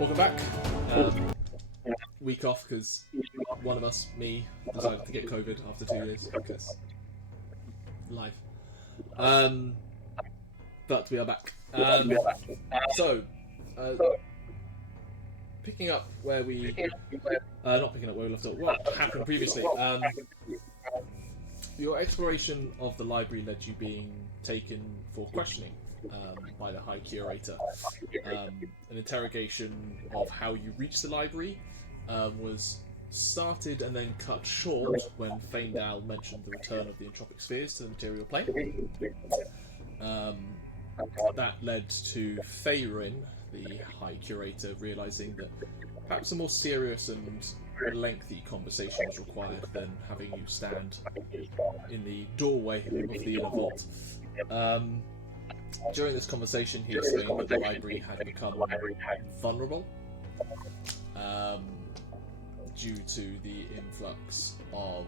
Welcome back. Week off because one of us, me, decided to get COVID after 2 years because life. But we are back. So, picking up where we, not picking up where we left off. What happened previously? Your exploration of the library led you being taken for questioning by the High Curator. An interrogation of how you reached the library was started and then cut short when Faendal mentioned the return of the entropic spheres to the material plane. That led to Faerun, the High Curator, realising that perhaps a more serious and lengthy conversation was required than having you stand in the doorway of the inner vault. During this conversation, he explained that the library had become vulnerable due to the influx of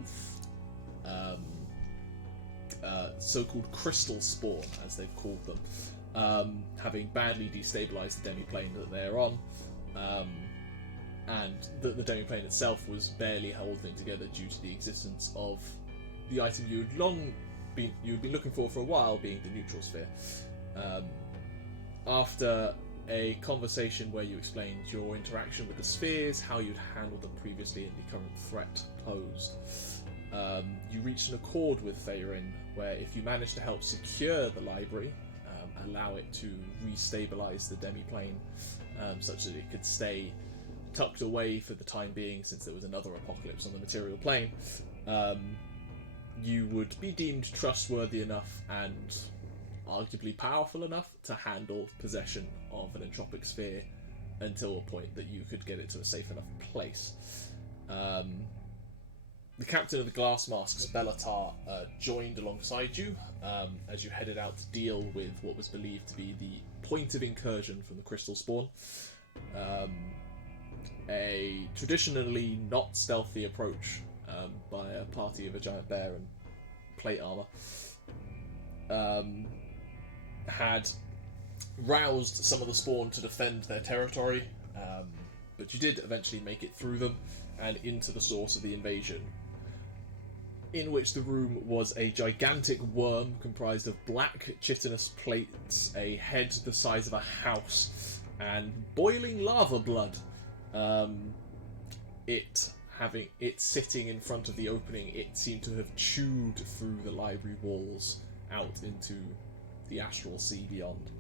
so-called crystal spawn, as they've called them, having badly destabilised the demi-plane that they're on, and that the demi-plane itself was barely holding together due to the existence of the item you'd been looking for a while, being the neutral sphere. After a conversation where you explained your interaction with the spheres, how you'd handled them previously, and the current threat posed, you reached an accord with Faerun where if you managed to help secure the library, allow it to restabilise the demi-plane such that it could stay tucked away for the time being since there was another apocalypse on the material plane, you would be deemed trustworthy enough and arguably powerful enough to handle possession of an entropic sphere until a point that you could get it to a safe enough place. The captain of the Glass Masks, Balthazar, joined alongside you as you headed out to deal with what was believed to be the point of incursion from the crystal spawn. A traditionally not stealthy approach by a party of a giant bear and plate armor had roused some of the spawn to defend their territory, but you did eventually make it through them and into the source of the invasion, in which the room was a gigantic worm comprised of black chitinous plates, a head the size of a house, and boiling lava blood. It sitting in front of the opening, it seemed to have chewed through the library walls out into the astral sea beyond.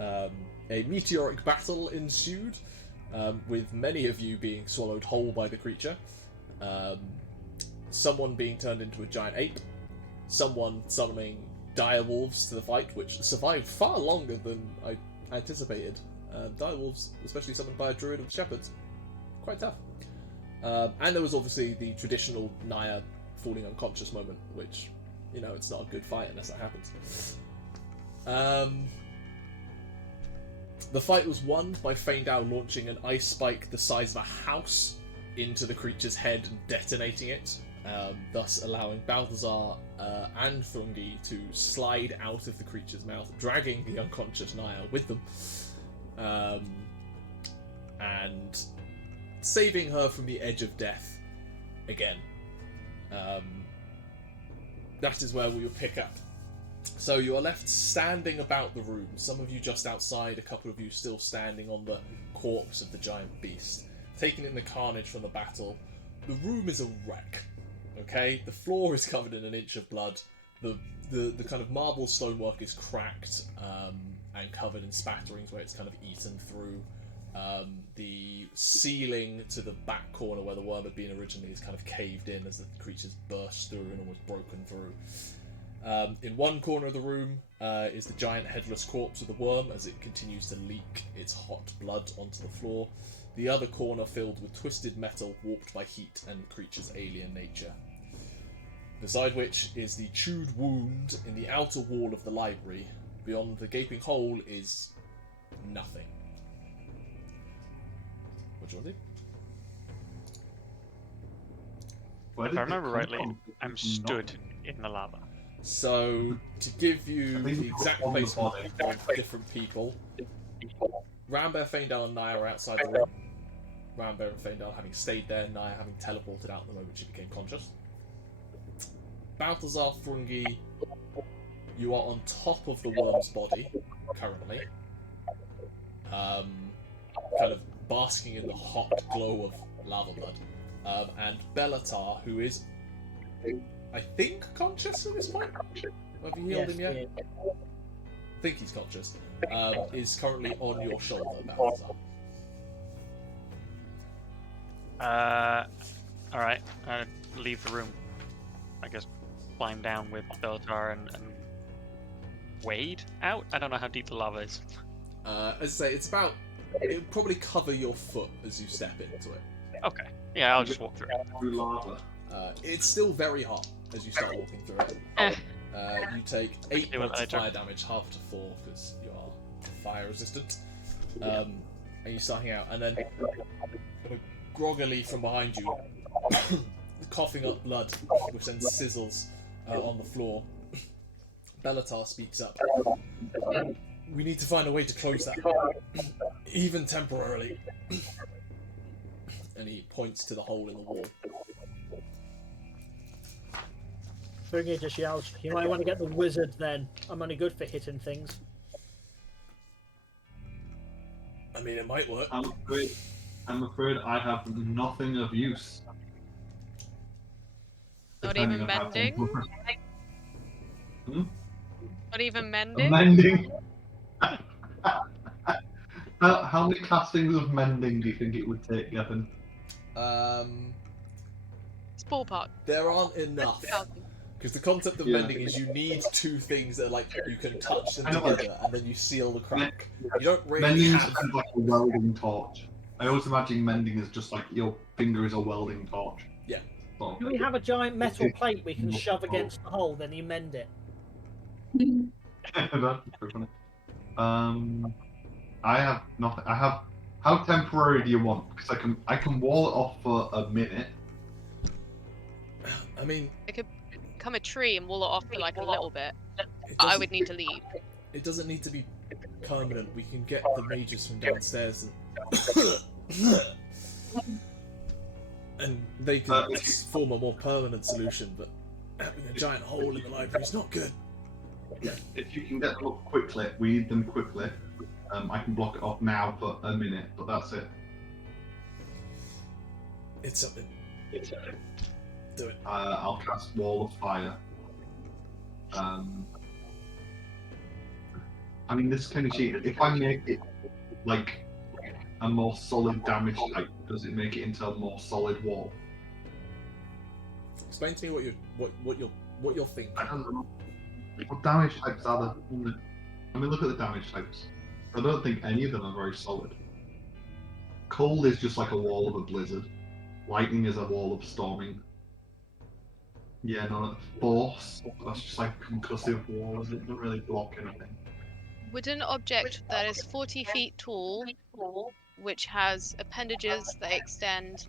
A meteoric battle ensued, with many of you being swallowed whole by the creature, someone being turned into a giant ape, someone summoning direwolves to the fight, which survived far longer than I anticipated. Direwolves, especially summoned by a druid of shepherds, quite tough. And there was obviously the traditional Nyah falling unconscious moment, which, you know, it's not a good fight unless that happens. The fight was won by Faendal launching an ice spike the size of a house into the creature's head and detonating it, thus allowing Balthazar and Thrungi to slide out of the creature's mouth, dragging the unconscious Nyah with them, and saving her from the edge of death again. That is where we will pick up. So you are left standing about the room, some of you just outside, a couple of you still standing on the corpse of the giant beast, taking in the carnage from the battle. The room is a wreck, okay? The floor is covered in an inch of blood, the kind of marble stonework is cracked and covered in spatterings where it's kind of eaten through. The ceiling to the back corner where the worm had been originally is kind of caved in as the creature's burst through and almost broken through. In one corner of the room is the giant headless corpse of the worm as it continues to leak its hot blood onto the floor. The other corner filled with twisted metal warped by heat and the creature's alien nature. Beside which is the chewed wound in the outer wall of the library. Beyond the gaping hole is nothing. What do you want to do? If I remember rightly, I'm stood in the lava. So, to give you the exact placement of different people, Rambear, Faendal, and Nyah are outside the room. Rambear and Faendal having stayed there, Nyah having teleported out the moment she became conscious. Balthazar, Thrungi, you are on top of the worm's body currently, kind of basking in the hot glow of lava blood. And Bellatar, who is, I think, conscious at this point. Have you healed him yet? I think he's conscious. Is currently on your shoulder, Balthazar. Alright, leave the room. I guess climb down with Balthazar and wade out? I don't know how deep the lava is. As I say, it's about... It'll probably cover your foot as you step into it. Okay. Yeah, I'll just walk through it. Through lava. It's still very hot as you start walking through it. You take 8 points of fire damage, half to 4, because you are fire resistant. And you're starting out, and then groggily from behind you, coughing up blood, which then sizzles on the floor. Bellatar speaks up. We need to find a way to close that, even temporarily. And he points to the hole in the wall. Thrungi just yells, "You might want to get the wizard then. I'm only good for hitting things." I mean, it might work. I'm afraid I have nothing of use. Not Depending even on how mending? Hmm? Not even mending? Mending? How many castings of mending do you think it would take, Gavin? It's ballpark. There aren't enough. Because the concept of mending is you need 2 things that are like you can touch them together and then you seal the crack. You don't really Mending is have... kind of like a welding torch. I always imagine mending is just like your finger is a welding torch. Yeah. So, Do we have a giant metal plate we can shove against the hole, then you mend it? That's pretty funny. I have nothing. I have. How temporary do you want? Because I can wall it off for a minute. I mean... It could become a tree and wall it off for like a little bit. I would need to leave. It doesn't need to be permanent. We can get the mages from downstairs and they can form a more permanent solution, but having a giant hole in the library is not good. If you can get them up quickly, weed them quickly. I can block it off now for a minute, but that's it. It's something. Do it. I'll cast Wall of Fire. I mean, this kind of cheat. If I make it like a more solid damage type, does it make it into a more solid wall? Explain to me what you're thinking. I don't know. What damage types are there? I mean, look at the damage types. I don't think any of them are very solid. Cold is just like a wall of a blizzard. Lightning is a wall of storming. Yeah, no, force, that's just like a concussive wall, it doesn't really block anything. Would an object that is 40 feet tall, which has appendages that extend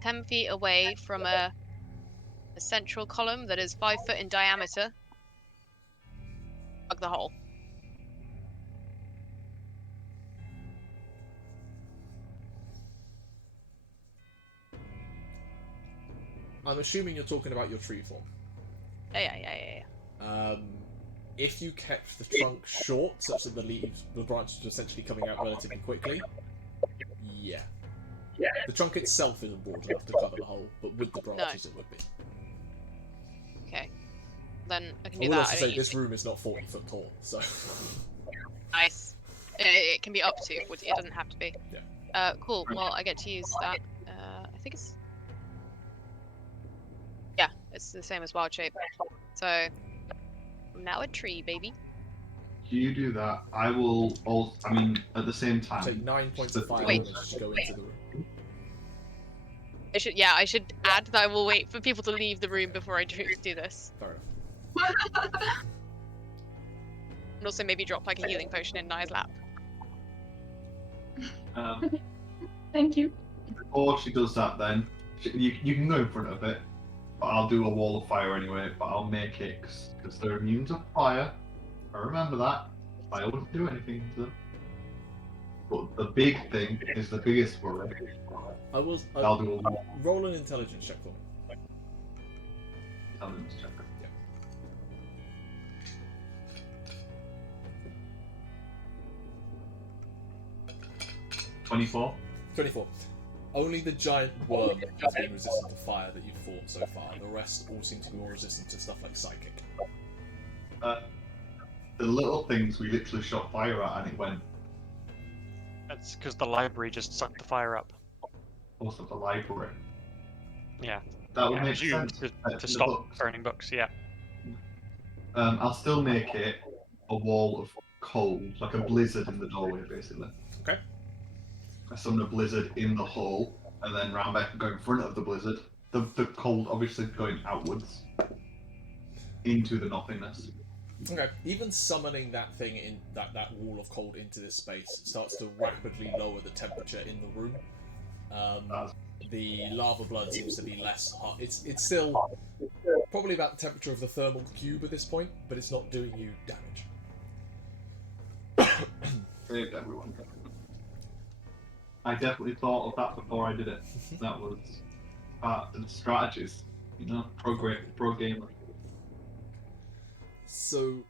10 feet away from a central column that is 5 foot in diameter, plug the hole? I'm assuming you're talking about your tree form. Yeah. If you kept the trunk short, such that the branches are essentially coming out relatively quickly, yeah. The trunk itself isn't broad enough to cover the hole, but with the branches it would be. Okay. Then I can I do will that. also say this room is not 40 foot tall, so... Nice. It can be up to 40, it doesn't have to be. Yeah. Cool, well I get to use that. I think it's... Yeah, it's the same as wild shape. So, I'm now a tree, baby. You do that, I will also, I mean, at the same time... Take 9 points of fire Wait. damage to go into the room. I should add that I will wait for people to leave the room before I do this. Fair enough. And also maybe drop like a healing potion in Nyah's lap. Thank you. Before she does that then, you can go in front of it, but I'll do a wall of fire anyway, but I'll make it, because they're immune to fire. I remember that. I wouldn't do anything to them. But The big thing is the biggest worry. I'll do a roll an intelligence check for me. intelligence check. Yeah. 24. 24. Only the giant worm has been resistant to fire that you've fought so far. The rest all seem to be more resistant to stuff like psychic. The little things we literally shot fire at and it went. That's because the library just sucked the fire up. Also the library. Yeah. That would Yeah, make presumed sense. to stop burning books, yeah. I'll still make it a wall of cold, like a blizzard in the doorway, basically. Okay. I summon a blizzard in the hall, and then Rambear can go in front of the blizzard. The cold obviously going outwards into the nothingness. Okay. Even summoning that thing in that wall of cold into this space starts to rapidly lower the temperature in the room. The lava blood seems to be less hot. It's still probably about the temperature of the thermal cube at this point, but it's not doing you damage. Saved everyone. I definitely thought of that before I did it. That was part of the strategies, you know, pro gamer. So,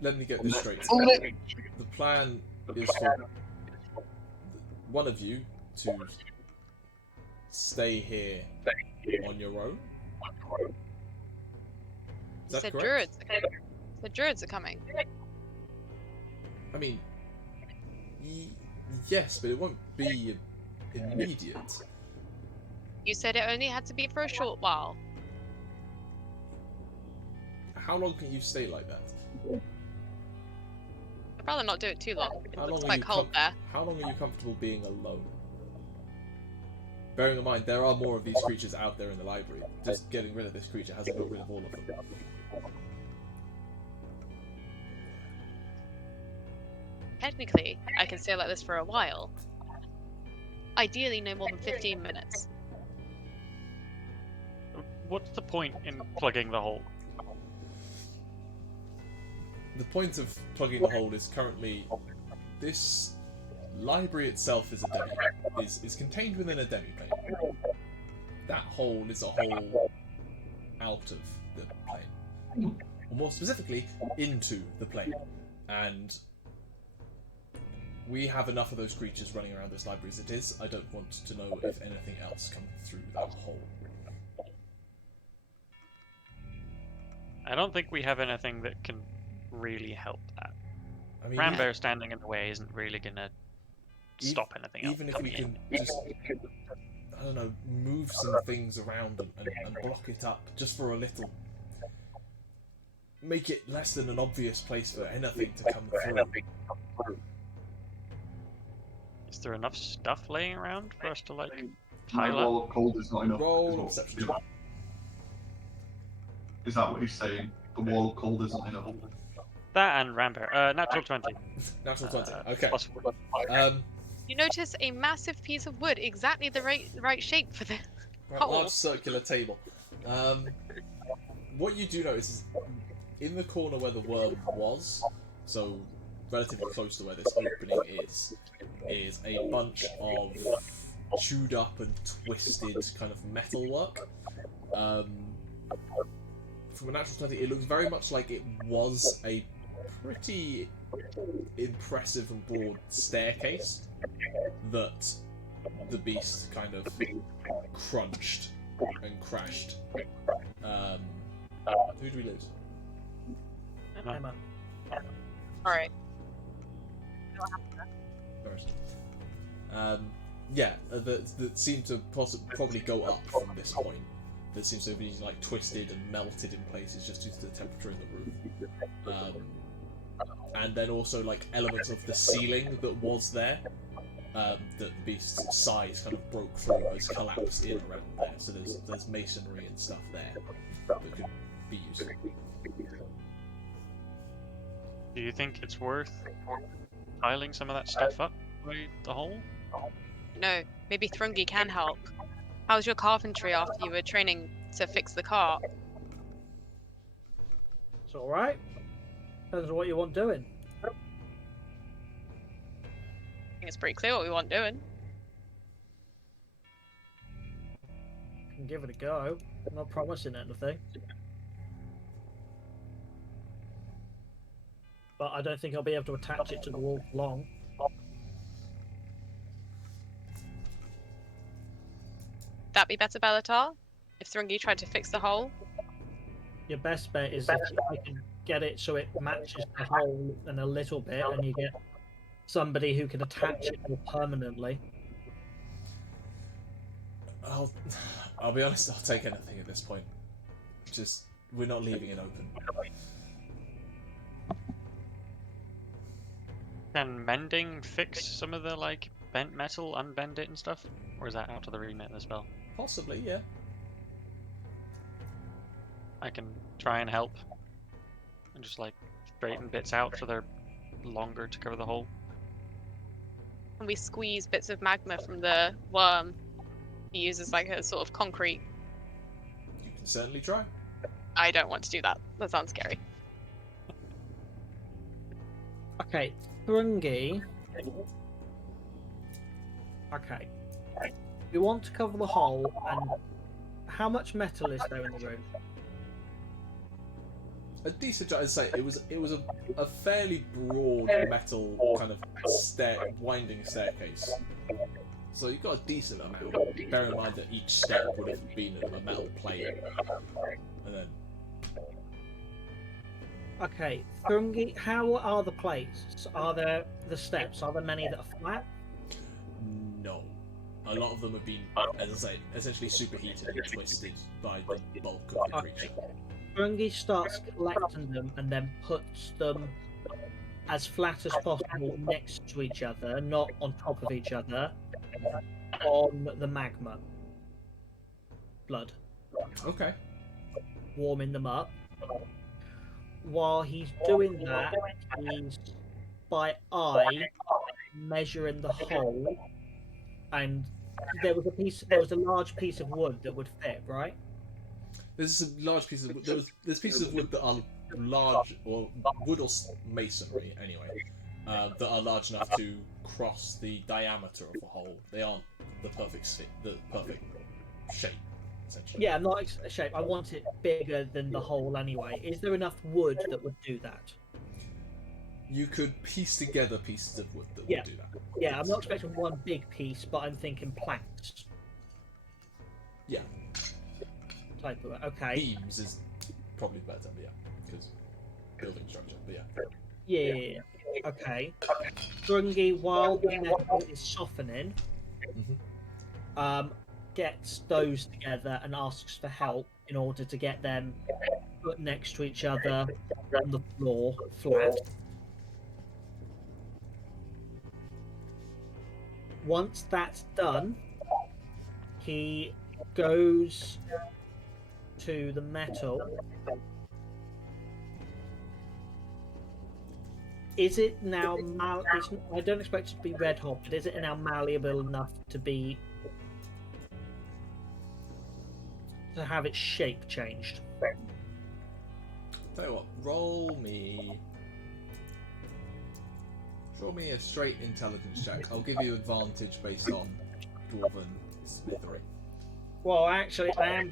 let me get this straight. The plan is for one of you to stay here on your own. Is that correct? The druids are coming. I mean, yes, but it won't be immediate. You said it only had to be for a short while. How long can you stay like that? I'd rather not do it too long. How It's long are quite you cold there. How long are you comfortable being alone? Bearing in mind, there are more of these creatures out there in the library. Just getting rid of this creature hasn't got rid of all of them. Technically, I can stay like this for a while. Ideally, no more than 15 minutes. What's the point in plugging the hole? The point of plugging the hole is currently this library itself is a demi is contained within a demiplane. That hole is a hole out of the plane, or more specifically, into the plane, and we have enough of those creatures running around this library as it is. I don't want to know if anything else comes through that hole. I don't think we have anything that can really help that. I mean, Rambear standing in the way isn't really gonna stop anything else. even if we can just, I don't know, move some things around and block it up just for a little. Make it less than an obvious place for anything to come through. Is there enough stuff laying around for us to like My pile up? wall of cold is not enough. Roll perception. Is that what he's saying? The wall of cold isn't enough. That and Rambear. Natural 20. Natural 20. Okay. Plus four. You notice a massive piece of wood, exactly the right shape for the Right, hole. large circular table. What you do notice is in the corner where the worm was, so relatively close to where this opening is a bunch of chewed up and twisted kind of metalwork. From a natural 20, it looks very much like it was a pretty impressive and broad staircase that the beast kind of crunched and crashed. Who do we lose? Emma. Alright. Yeah, that seemed to probably go up from this point. That seems to be like twisted and melted in places just due to the temperature in the room. And then also like elements of the ceiling that was there, that the beast's size kind of broke through, has collapsed in around there. So there's masonry and stuff there that could be used. Do you think it's worth piling some of that stuff up by the hole? No, maybe Thrungi can help. How's your carpentry after you were training to fix the cart? It's alright. Depends on what you want doing. it's pretty clear what we want doing. Can give it a go. I'm not promising anything. But I don't think I'll be able to attach it to the wall for long. That be better, Bellatar? If Thrungi tried to fix the hole? Your best bet is if I can get it so it matches the hole in a little bit, and you get somebody who can attach it more permanently. I'll be honest, I'll take anything at this point. Just, we're not leaving it open. Can mending fix some of the, like, bent metal, unbend it and stuff? Or is that out of the remit of the spell? Possibly, yeah. I can try and help. And just, like, straighten bits out so they're longer to cover the hole. Can we squeeze bits of magma from the worm? He uses like a sort of concrete. You can certainly try. I don't want to do that. That sounds scary. Okay, Thrungi. Okay. We want to cover the hole, and how much metal is there in the room? A decent, I'd say it was a fairly broad metal kind of winding staircase. So you've got a decent amount. Bear in mind that each step would have been a metal plate, and then. Okay, Thrungi, how are the plates? Are there the steps? Are there many that are flat? No. A lot of them have been, as I say, essentially superheated and twisted by the bulk of the creature. Thrungi starts collecting them and then puts them as flat as possible next to each other, not on top of each other, on the magma. Blood. Okay. Warming them up. While he's doing that, he's by eye measuring the hole, and there was a large piece of wood that would fit, right? There's a large piece of there's pieces of wood that are large, or wood or masonry anyway, that are large enough to cross the diameter of the hole. They aren't the perfect shape. Yeah, not shape. I want it bigger than the hole anyway. Is there enough wood that would do that? You could piece together pieces of wood that would do that. Yeah, I'm not expecting one big piece, but I'm thinking planks. Yeah. Type of it. Okay. Beams is probably better, but yeah, because building structure, but yeah. Yeah. Okay. Thrungi, while the metal is softening, gets those together and asks for help in order to get them put next to each other on the floor, flat. Once that's done, he goes to the metal. Is it now I don't expect it to be red hot, but is it now malleable enough to have its shape changed? Tell you what, roll me a straight intelligence check. I'll give you advantage based on dwarven smithery. Well, actually, I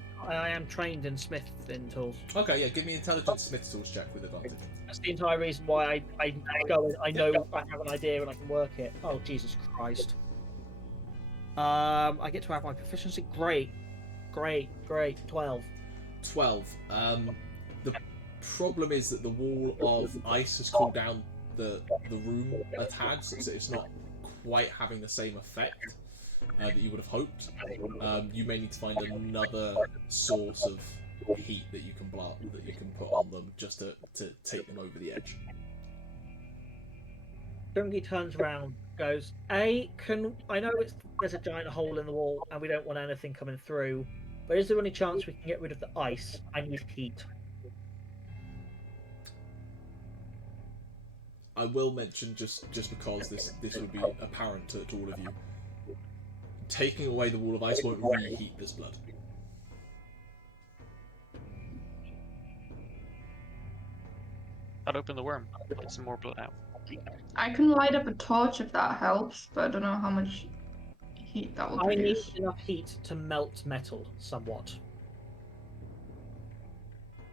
am trained in smithing tools. Okay, yeah, give me intelligence smith tools check with advantage. That's the entire reason why I go. I know I have an idea and I can work it. Oh, Jesus Christ! I get to have my proficiency. Great. 12. 12. The problem is that the wall of ice has cooled down the room a tad, so it's not quite having the same effect that you would have hoped. You may need to find another source of heat that you can put on them just to take them over the edge. Thrungi turns around, goes, I know there's a giant hole in the wall and we don't want anything coming through, but is there any chance we can get rid of the ice? I need heat. I will mention, just because this would be apparent to all of you, taking away the wall of ice won't reheat this blood. I'd open the worm, get some more blood out. I can light up a torch if that helps, but I don't know how much heat that will I need produce. enough heat to melt metal somewhat.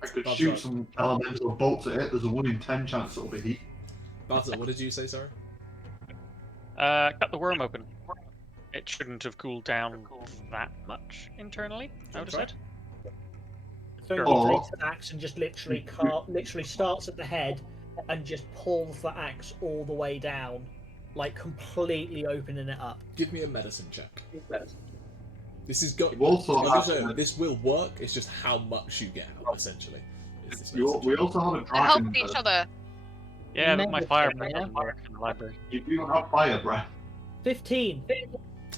I could That's shoot right. some elemental bolts at it. There's a 1 in 10 chance it'll be heat. Balthazar, what did you say, sorry? Cut the worm open. It shouldn't have cooled down that much internally, I would have Okay. said. So Or- he takes an axe and just literally starts at the head and just pulls the axe all the way down, like completely opening it up. Give me a medicine check. This is got. You've also This will work. It's just how much you get out, essentially. is this We medicine also have a To help dragon. each other. Yeah, but my Medicine, fire yeah. doesn't work in the library. You do have fire breath. 15. check.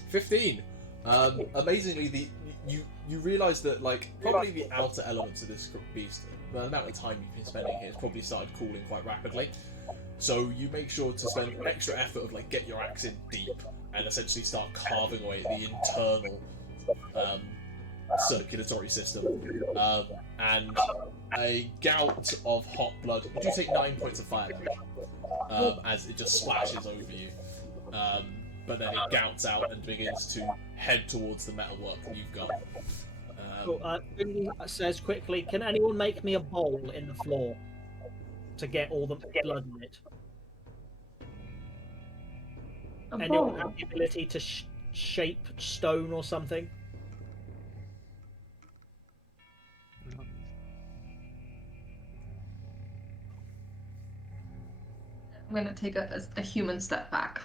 15. Amazingly, you realise that like probably the outer elements of this beast, the amount of time you've been spending here, has probably started cooling quite rapidly. So you make sure to spend extra effort of like get your axe in deep and essentially start carving away at the internal circulatory system. And a gout of hot blood. You do take 9 points of fire damage as it just splashes over you. But then it gouts out and begins to head towards the metalwork that you've got. Cool. Thrungi says quickly, can anyone make me a bowl in the floor to get all the blood in it? A Anyone bowl? have the ability to shape stone or something? I'm gonna take a human step back.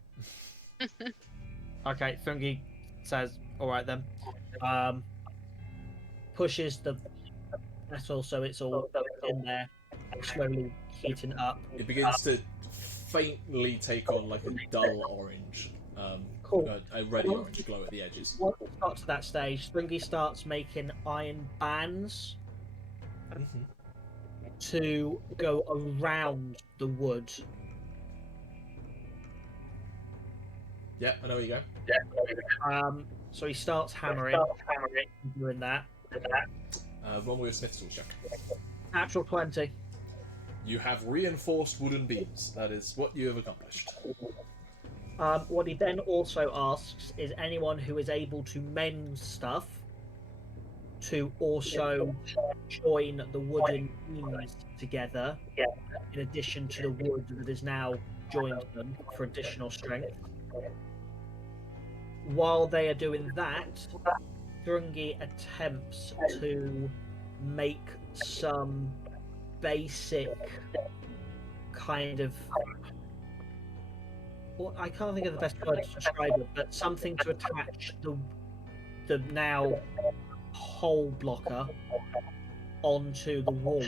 Okay, Thrungi says, alright then. Pushes the metal so it's all in there, slowly heating up. It begins to faintly take on like a dull orange, Cool. a ready orange glow at the edges. Once it got to that stage, Thrungi starts making iron bands Mhm. to go around the wood. Yeah, I know where you go. So he starts hammering, doing that. Roll me a Smith's tool check. Natural 20. You have reinforced wooden beams. That is what you have accomplished. What he then also asks is anyone who is able to mend stuff to also join the wooden beams together, in addition to the wood that is now joined them for additional strength. While they are doing that, Thrungi attempts to make some basic kind of... Well, I can't think of the best word to describe it, but something to attach the now hole blocker onto the wall.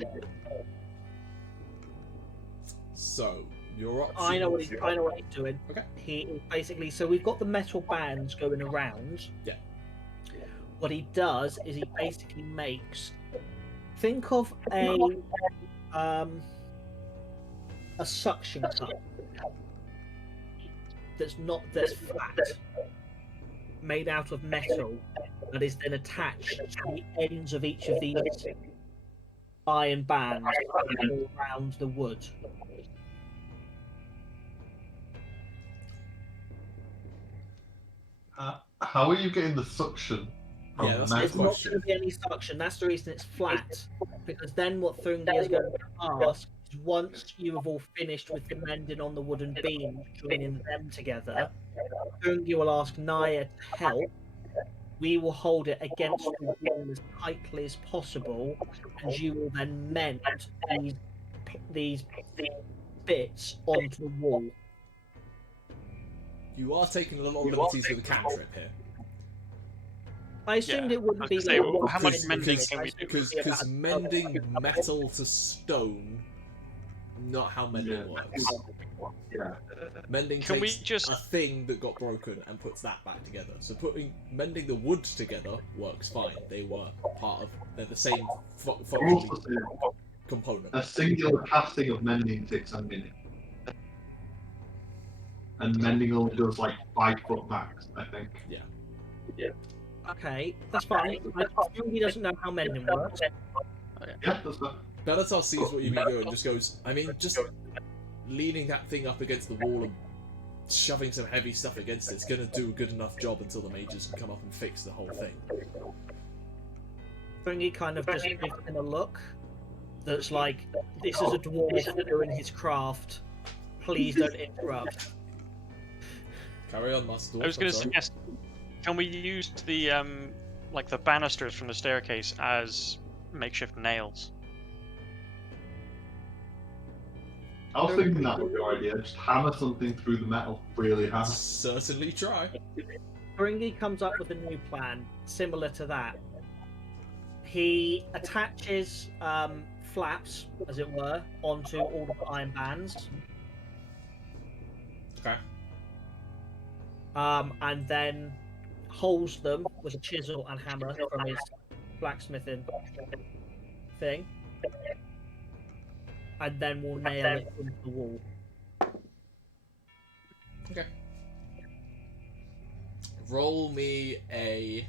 So your option. I know what he's doing. Okay. He is basically, so we've got the metal bands going around. Yeah. What he does is he basically makes, think of a suction cup that's flat, made out of metal, that is then attached to the ends of each of these iron bands all around the wood. How are you getting the suction? from Yeah, that's the a good There's metal? not question. going to be any suction. That's the reason it's flat. Because then what Thrungi is going to ask is once you have all finished with the mending on the wooden beams, joining them together, Thrungi will ask Nyah to help. We will hold it against the wall as tightly as possible, and you will then mend these bits onto the wall. You are taking a lot of liberties with the cantrip here. I assumed Yeah, it wouldn't be I was gonna say, like how much Because- mending because- can we do? Because mending metal to stone, not how mending Yeah. works. Yeah. Mending Can we takes just- a thing that got broken and puts that back together. So mending the wood together works fine. They're the same functionally Also, component. a singular casting of mending takes a minute. And mending only does like 5 foot max, I think. okay, that's fine. Thrungi doesn't know how mending works. Yeah, that's fine. Bellatar sees what you've been doing and just goes, I mean, just leaning that thing up against the wall and shoving some heavy stuff against it's going to do a good enough job until the mages can come up and fix the whole thing. Thrungi kind of just gives him a look that's like, this is a dwarf doing his craft. Please don't interrupt. Carry on, Master Dwarf. I was going to suggest, can we use the like the banisters from the staircase as makeshift nails? I was thinking that would be a good idea. Just hammer something through the metal really hard. Certainly try. Thrungi comes up with a new plan, similar to that. He attaches flaps, as it were, onto all of the iron bands. Okay. And then holds them with a chisel and hammer from his blacksmithing thing. And then we'll nail it into the wall. Okay. Roll me a...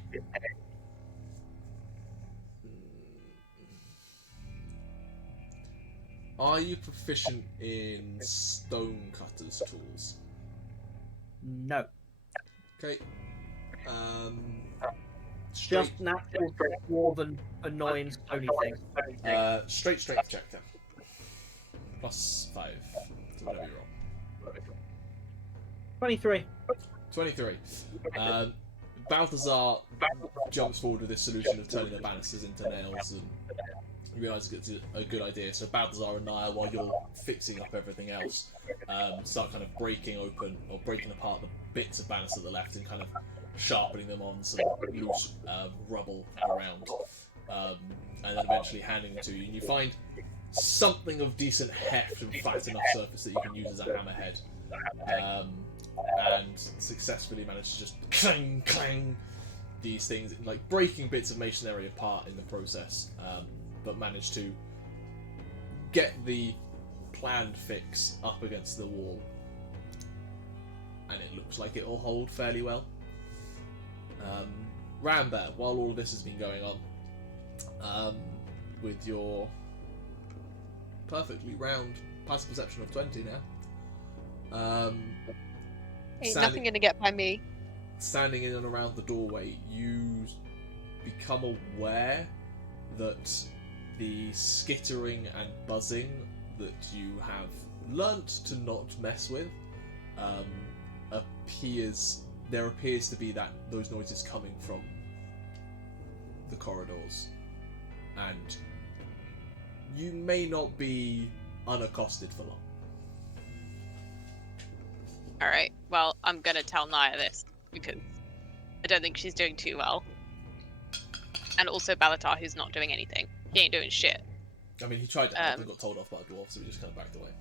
Are you proficient in stone cutters tools? No. Okay. Just natural dwarven annoying stony thing. Straight strength check then. +5 to whatever you roll. 23. 23. Balthazar jumps forward with this solution of turning the banisters into nails and realises it's a good idea. So Balthazar and Nyah, while you're fixing up everything else, start kind of breaking open or breaking apart the bits of banister that are left and kind of sharpening them on some loose rubble around, and then eventually handing them to you. And you find something of decent heft and flat enough surface that you can use as a hammerhead, and successfully manage to just clang clang these things, like breaking bits of masonry apart in the process, but manage to get the planned fix up against the wall, and it looks like it will hold fairly well. Rambear, while all of this has been going on, with your perfectly round passive perception of 20 now, Ain't nothing gonna get by me. standing in and around the doorway, you become aware that the skittering and buzzing that you have learnt to not mess with there appears to be those noises coming from the corridors, and you may not be unaccosted for long. Alright, well, I'm gonna tell Nyah this, because I don't think she's doing too well. And also Balthazar, who's not doing anything. He ain't doing shit. I mean, he tried to help and got told off by a dwarf, so he just kind of backed away.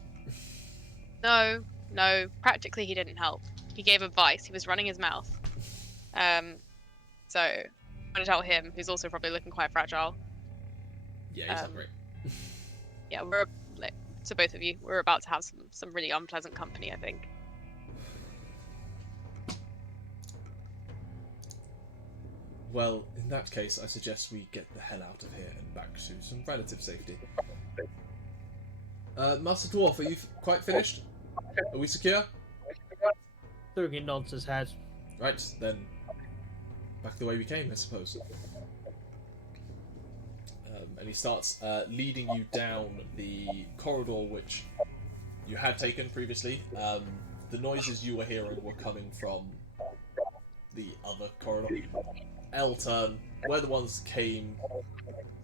No, practically he didn't help. He gave advice, he was running his mouth. So, I'm gonna tell him, who's also probably looking quite fragile. Yeah, he's not great. Yeah, to both of you, we're about to have some really unpleasant company, I think. Well, in that case, I suggest we get the hell out of here and back to some relative safety. Master Dwarf, are you quite finished? Are we secure? Thrungi nods his head. Right, then back the way we came, I suppose. And he starts leading you down the corridor which you had taken previously. The noises you were hearing were coming from the other corridor. L-turn, where the ones came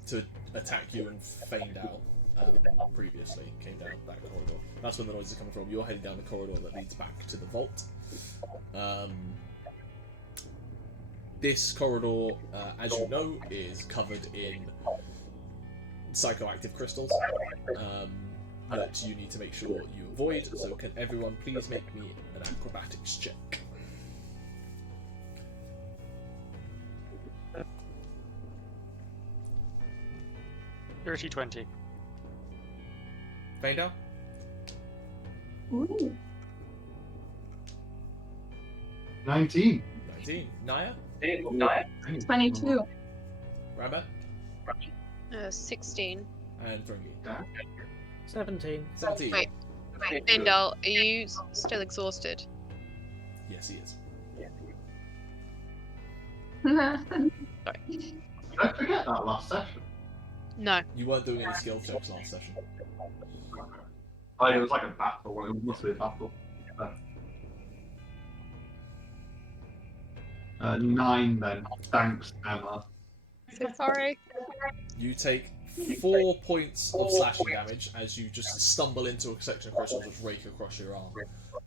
to attack you and Faendal previously came down that corridor. That's where the noises are coming from. You're heading down the corridor that leads back to the vault. This corridor, as you know, is covered in psychoactive crystals that you need to make sure you avoid. So can everyone please make me an acrobatics check? Dirty 20. Faendal? Ooh. 19. 19. Nyah? 22. Rambear? 16. And Thrungi? 17. 17. Wait. Faendal, are you still exhausted? Yes, he is. Did I forget that last session? No. You weren't doing any skill checks last session. Oh, it was like a battle. It must be a battle. 9 then. Thanks, Emma. So sorry. You take 4 points of slashing damage as you just stumble into a section of crystals which rake across your arm.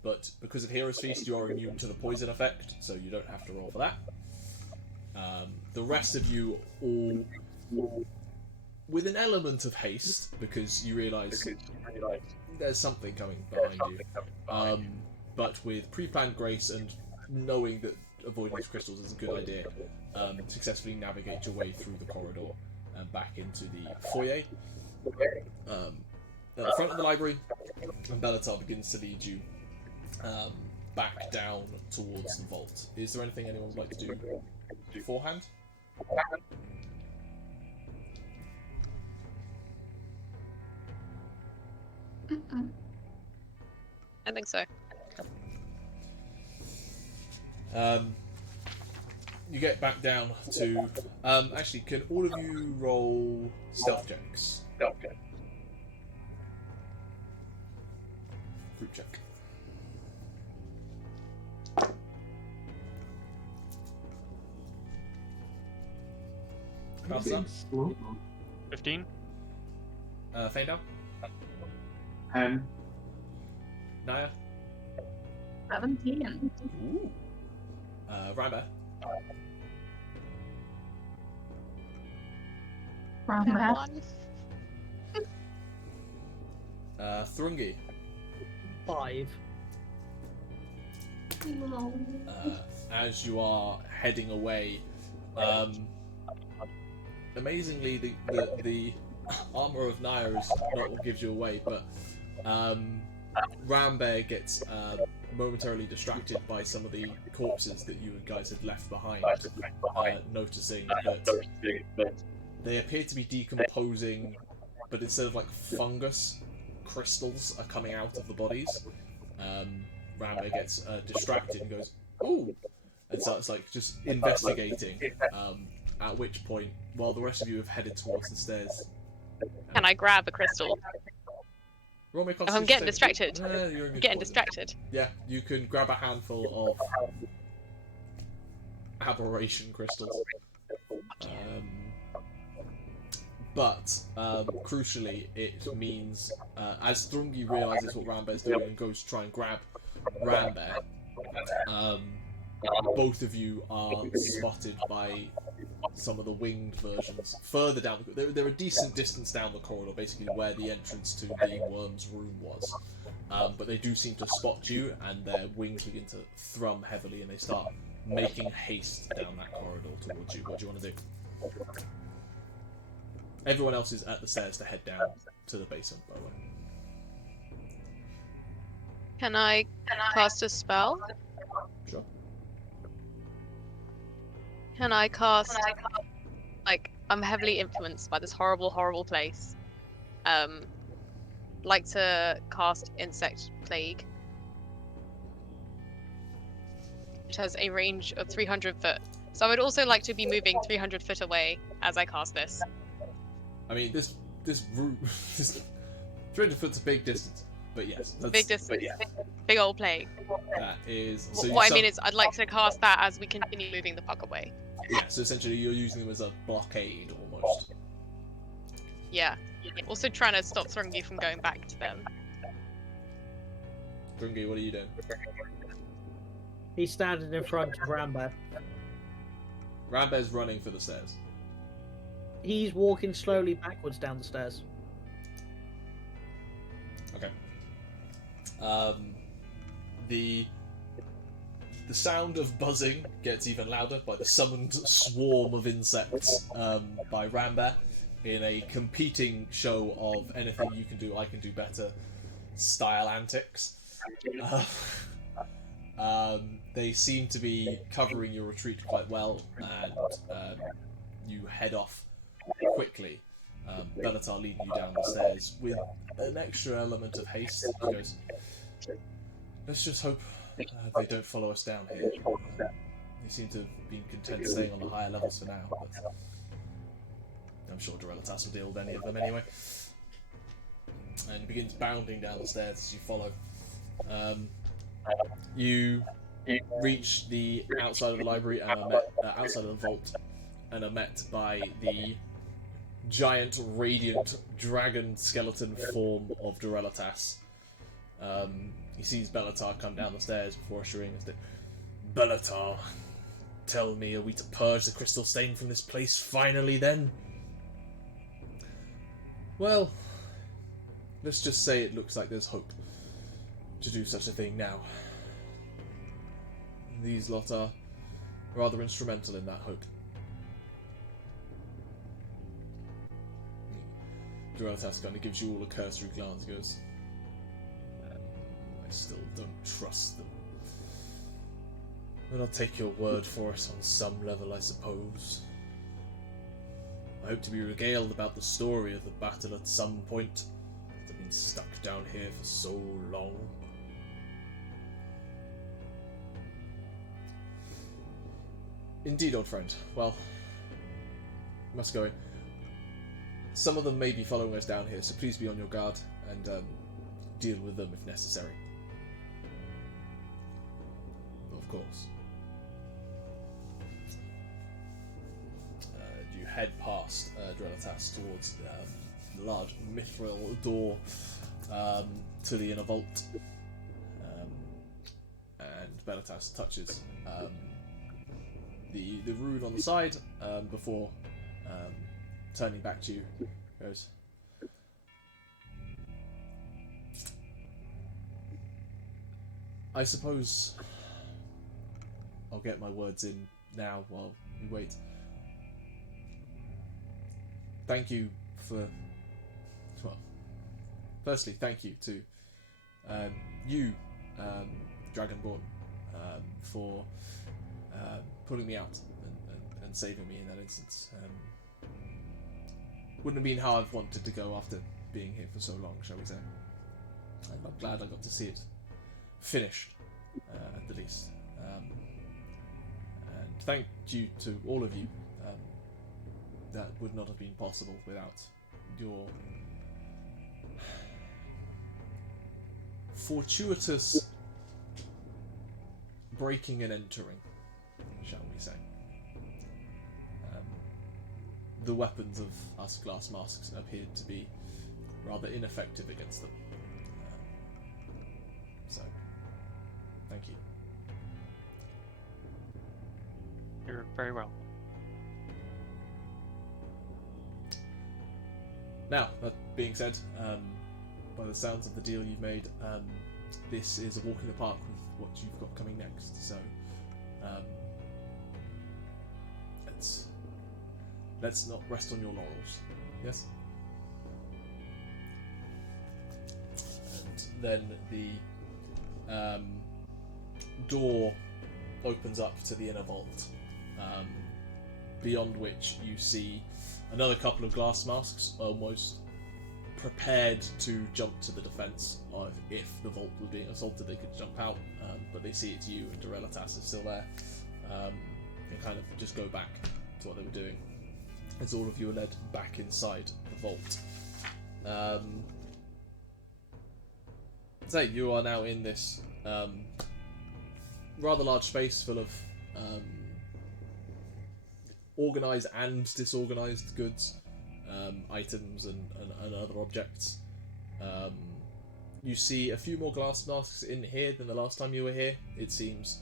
But because of Hero's Feast, you are immune to the poison effect, so you don't have to roll for that. The rest of you all with an element of haste, because you realise there's something coming behind you. But with pre-planned grace and knowing that avoiding these crystals is a good idea, successfully navigate your way through the corridor and back into the foyer. At the front of the library, and Balthazar begins to lead you back down towards the vault. Is there anything anyone would like to do beforehand? I think so. You get back down to... actually, can all of you roll stealth checks? Group check. Balthazar? 15. Faendal? 10. Nyah? 17. Ooh. Rambear? Rambear. 1. Thrungi? 5. As you are heading away, amazingly, the armor of Nyah is not what gives you away, but Rambear gets momentarily distracted by some of the corpses that you guys had left behind, noticing that they appear to be decomposing, but instead of like fungus, crystals are coming out of the bodies. Rambear gets distracted and goes, "Ooh!" and starts like just investigating. At which point, while the rest of you have headed towards the stairs, Can I grab a crystal? roll me a If I'm Constitution getting save. distracted. You're in I'm good getting point. distracted. Yeah, you can grab a handful of aberration crystals. But crucially, it means as Thrungi realizes what Rambear's doing and goes to try and grab Rambear, both of you are spotted by some of the winged versions further down. They're a decent distance down the corridor, basically where the entrance to the worm's room was. But they do seem to spot you, and their wings begin to thrum heavily, and they start making haste down that corridor towards you. What do you want to do? Everyone else is at the stairs to head down to the basement, by the way. Can I cast a spell? Sure. Can I cast, like, I'm heavily influenced by this horrible, horrible place. Like to cast Insect Plague, which has a range of 300 foot. So I would also like to be moving 300 foot away as I cast this. I mean, this route, 300 foot's a big distance, but yes, that's, Big distance. Big old plague. that is. So What I mean is, I'd like to cast that as we continue moving the puck away. yeah. So essentially, you're using them as a blockade almost. Yeah. Also trying to stop Thrungi from going back to them. Thrungi, what are you doing? He's standing in front of Rambear. Rambear's running for the stairs. He's walking slowly backwards down the stairs. Okay. The sound of buzzing gets even louder by the summoned swarm of insects by Rambear in a competing show of anything you can do, I can do better style antics. They seem to be covering your retreat quite well, and you head off quickly. Bellatar leading you down the stairs with an extra element of haste. He goes, let's just hope they don't follow us down here. They seem to have been content staying on the higher levels for now, but I'm sure Durelitas will deal with any of them anyway. And he begins bounding down the stairs as you follow. You reach the outside of the library and are met, outside of the vault, and are met by the giant, radiant dragon skeleton form of Durelitas. He sees Bellatar come down the stairs before ushering us. Bellatar, tell me, are we to purge the crystal stain from this place finally then? Well, let's just say it looks like there's hope to do such a thing now. These lot are rather instrumental in that hope. Durelitas kind of gives you all a cursory glance, goes, I still don't trust them. But I'll take your word for it on some level, I suppose. I hope to be regaled about the story of the battle at some point. I've been stuck down here for so long. Indeed, old friend. Well, must go in. Some of them may be following us down here, so please be on your guard and deal with them if necessary. Of course. You head past Durelitas towards the large mithril door to the inner vault, and Bellatas touches the rune on the side before turning back to you. Goes, I suppose I'll get my words in now while we wait. Thank you for, well, firstly, thank you to you, Dragonborn, for pulling me out and saving me in that instance. Wouldn't have been how I've wanted to go after being here for so long, shall we say. And I'm glad I got to see it finished, at the least. And thank you to all of you. That would not have been possible without your fortuitous breaking and entering, shall we say. The weapons of us glass masks appeared to be rather ineffective against them. So, thank you. You're very well. Now, that being said, by the sounds of the deal you've made, this is a walk in the park with what you've got coming next. So, let's not rest on your laurels. Yes? And then the door opens up to the inner vault, beyond which you see another couple of glass masks almost prepared to jump to the defense of if the vault was being assaulted, they could jump out, but they see it's you and Durelitas is still there, and kind of just go back to what they were doing as all of you are led back inside the vault. So you are now in this rather large space full of organised and disorganised goods, items and other objects. You see a few more glass masks in here than the last time you were here, it seems.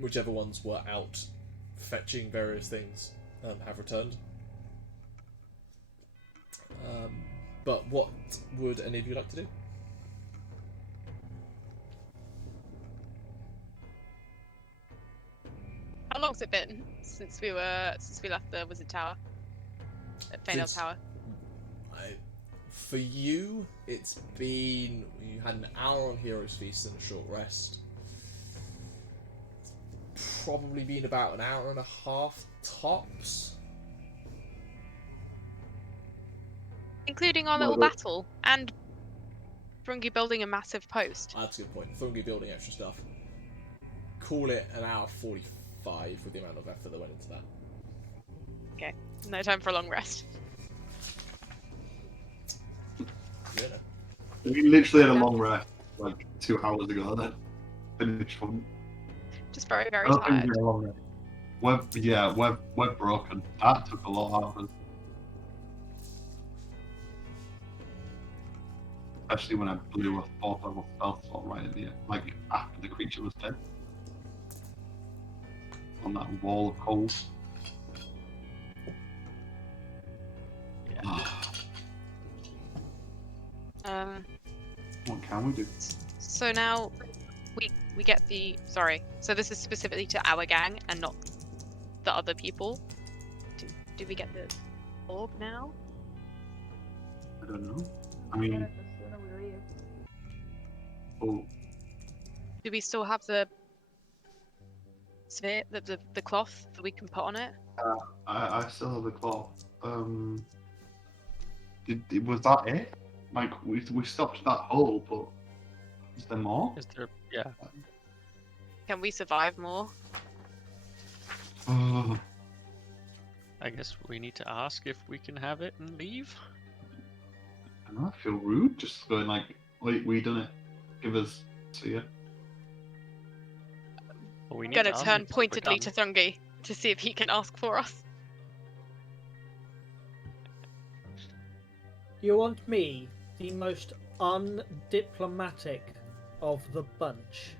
Whichever ones were out fetching various things have returned. But what would any of you like to do? How long's it been since we left the Wizard Tower at Faendal Tower? For you, it's been, you had an hour on Heroes Feast and a short rest. Probably been about an hour and a half tops. including our little Well, battle and Thrungi building a massive post. That's a good point. Thrungi building extra stuff. Call it an hour 45 with the amount of effort that went into that. Okay, no time for a long rest. You know. We literally had a long rest like 2 hours ago, and then finished one. Just very, very I don't think tired. we had a long rest. We're broken. That took a lot out of us. Especially when I blew a 4th level spell slot right at the end, like after the creature was dead. On that wall of holes. What can we do? So now we get the So this is specifically to our gang and not the other people. Do we get the orb now? I don't know. I mean, oh, Do we still have the sphere, the cloth that we can put on it? I still have the cloth. Was that it? Like we stopped that hole, but is there more? Is there? Yeah. Can we survive more? Oh, I guess we need to ask if we can have it and leave. I know, I feel rude just going like, wait, we done it. Give us to you. Well, we need Gonna to ask turn if we're pointedly to done. Thrungi to see if he can ask for us. You want me, the most undiplomatic of the bunch?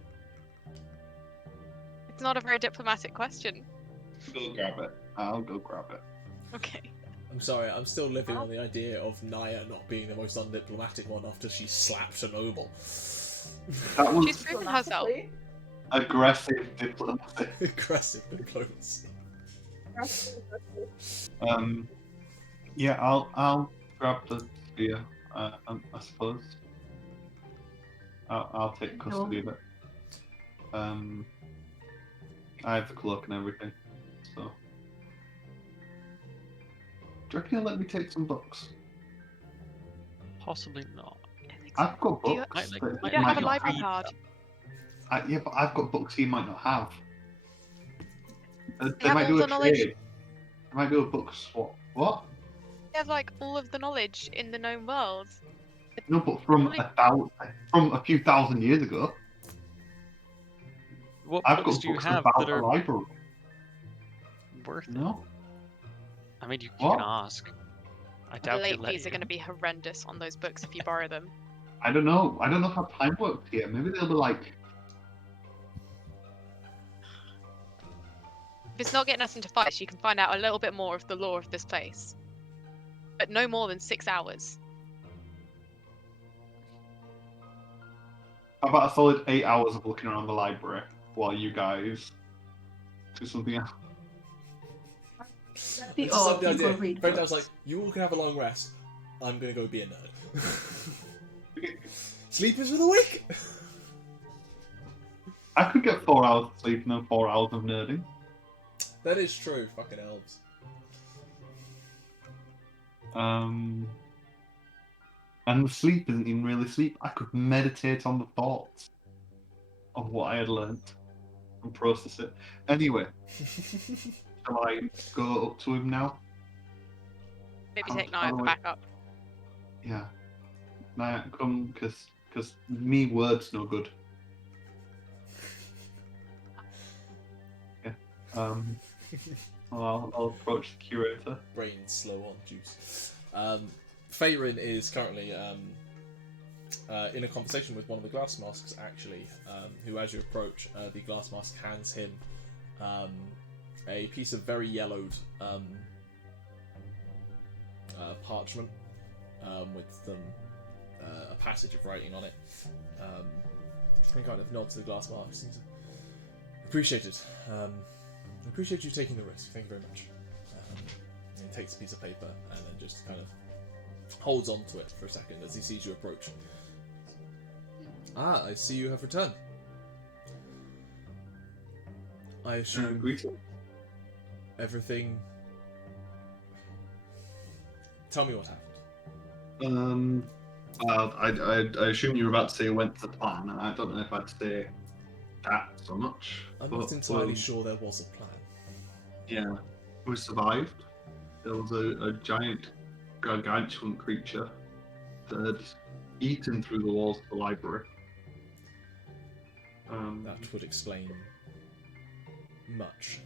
It's not a very diplomatic question. Go grab it. I'll go grab it. Okay. I'm sorry, I'm still living on the idea of Nyah not being the most undiplomatic one after she slapped a noble. That was She's proven herself. aggressive diplomatic. Aggressive diplomacy. Yeah, I'll grab the spear. I suppose. I'll take custody of it. I have the cloak and everything, so. Do you reckon you'll let me take some books? Possibly not. I've got Do you- books. Might- that might- You you don't might have a not library have. card. Yeah, but I've got books he might not have. They have might all do the a knowledge. trade. They might do a book swap. What? You have like all of the knowledge in the known world. No, but from Probably- from a few thousand years ago. What I've books got do you books have about that the are library. worth it? No. I mean, you What? can ask. I The doubt late they'll let fees are you. going to be horrendous on those books if you borrow them. I don't know. I don't know how time works here. Maybe they'll be like, If it's not getting us into fights, you can find out a little bit more of the lore of this place. But no more than 6 hours. how about a solid 8 hours of looking around the library while you guys do something else? The I just love orb, the you go idea. read Faendal's books. like, you all can have a long rest. I'm gonna go be a nerd. Sleep is for the weak. I could get 4 hours of sleep and then 4 hours of nerding. That is true. Fucking elves. And the sleep isn't even really sleep. I could meditate on the thoughts of what I had learned and process it. Anyway, shall I go up to him now? Maybe How- take how Nyah do for I- backup. Yeah. Nah, come, because me words no good. Yeah. I'll approach the curator. Brain slow on juice. Faerun is currently in a conversation with one of the glass masks, actually, who, as you approach, the glass mask hands him a piece of very yellowed parchment with a passage of writing on it. And kind of nods to the glass mask. And appreciate it. Appreciate you taking the risk. Thank you very much. And he takes a piece of paper and then just kind of holds on to it for a second as he sees you approach. Ah, I see you have returned. I assume Greeting. everything... Tell me what happened. I assume you were about to say went to plan, and I don't know if I'd say that so much. I'm but, not entirely sure there was a plan. Yeah, we survived. There was a giant, gargantuan creature that had eaten through the walls of the library. That would explain much.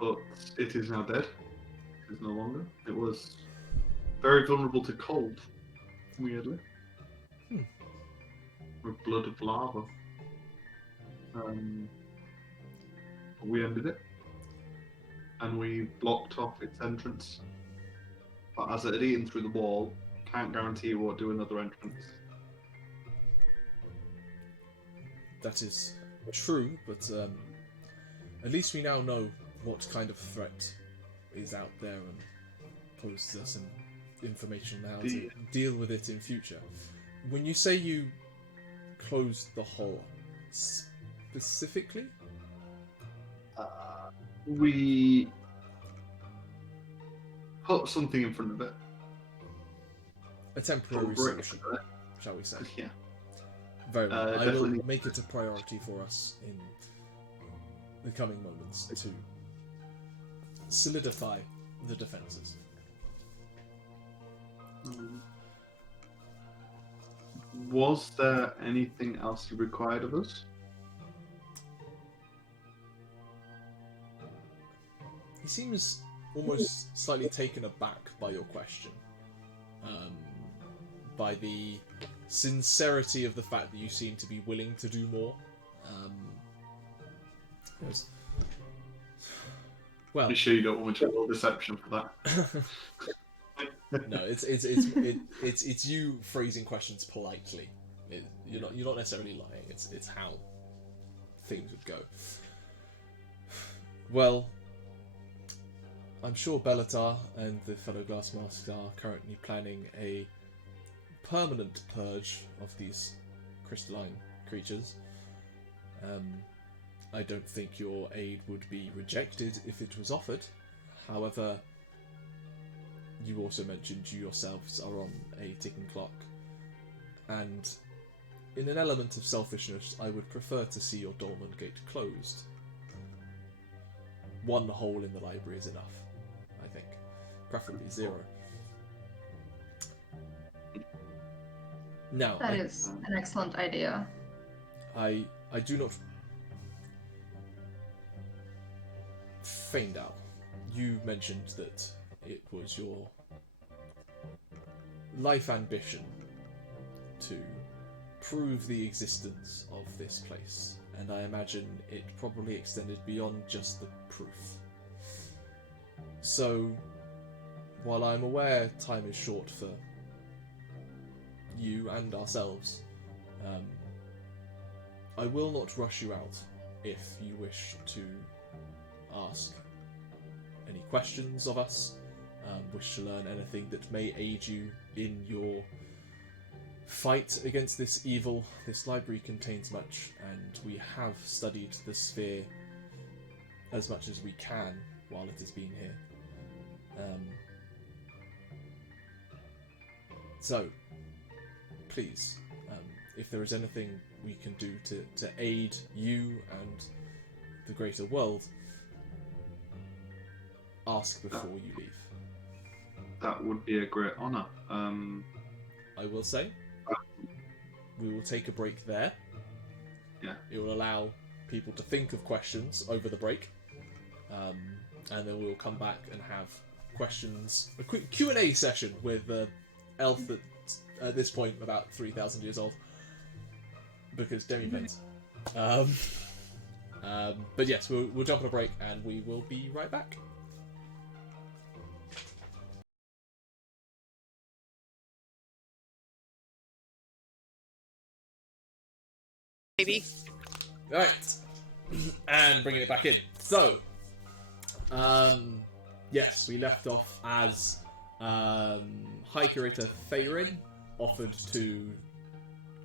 But it is now dead. It is no longer. It was very vulnerable to cold, weirdly. With blood of lava. We ended it. And we blocked off its entrance. But as it had eaten through the wall, can't guarantee it won't do another entrance. That is true, but at least we now know what kind of threat is out there and poses us some information on how to deal with it in future. When you say you closed the hole, specifically? We put something in front of it. A temporary solution, shall we say? Yeah. Very well. I will Definitely. make it a priority for us in the coming moments to solidify the defences. Was there anything else you required of us? He seems almost slightly taken aback by your question. By the sincerity of the fact that you seem to be willing to do more. Well, Are you sure you don't want me to roll deception for that? no, it's you phrasing questions politely. You're not necessarily lying. It's how things would go. Well, I'm sure Bellatar and the fellow Glass Masks are currently planning a permanent purge of these crystalline creatures. I don't think your aid would be rejected if it was offered. However, you also mentioned you yourselves are on a ticking clock, and in an element of selfishness, I would prefer to see your Dolmen Gate closed. One hole in the library is enough, I think. Preferably 0. Now, That is an excellent idea. I do not... Faendal, you mentioned that it was your life ambition to prove the existence of this place, and I imagine it probably extended beyond just the proof. So, while I'm aware time is short for you and ourselves, I will not rush you out if you wish to ask any questions of us, wish to learn anything that may aid you in your fight against this evil. This library contains much, and we have studied the sphere as much as we can while it has been here. So, please, if there is anything we can do to aid you and the greater world, ask before you leave. That would be a great honour. I will say, we will take a break there. Yeah. It will allow people to think of questions over the break, and then we'll come back and have questions, a quick Q&A session with the elf that's at this point about 3,000 years old, because demi-pens. But yes, we'll jump on a break and we will be right back. Maybe. Right, and bringing it back in. So, yes, we left off as High Curator Faerin offered to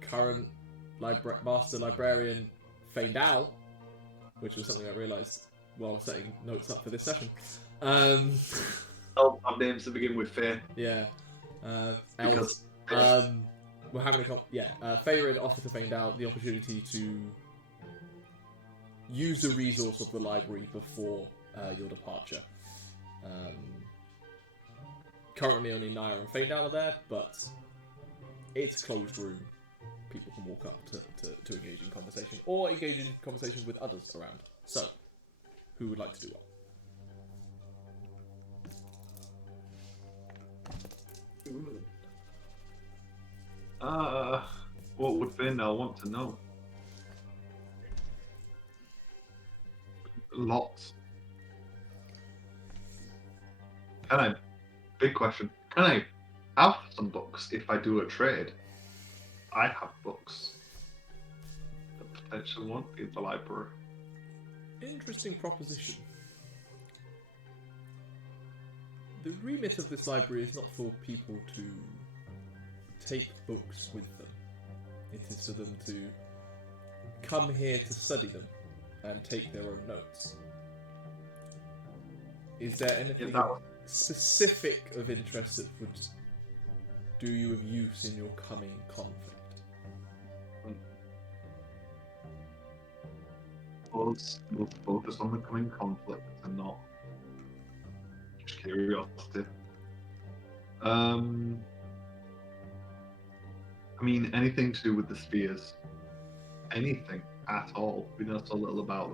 current Master Librarian Faendal, which was something I realised while setting notes up for this session. I'll have names to begin with Fair. Yeah. Else, we're having a Faerun offer to Faendal the opportunity to use the resource of the library before your departure. Currently only Nyah and Faendal are there, but it's a closed room. People can walk up to engage in conversation, or engage in conversation with others around. So, who would like to do what? What would Faendal want to know? Lots. Can I? Big question. Can I have some books if I do a trade? I have books. The potential one in the library. Interesting proposition. The remit of this library is not for people to take books with them. It is for them to come here to study them and take their own notes. Is there anything specific of interest that would do you of use in your coming conflict? We'll focus on the coming conflict and not just curiosity. I mean, anything to do with the spheres. Anything at all. We know so little about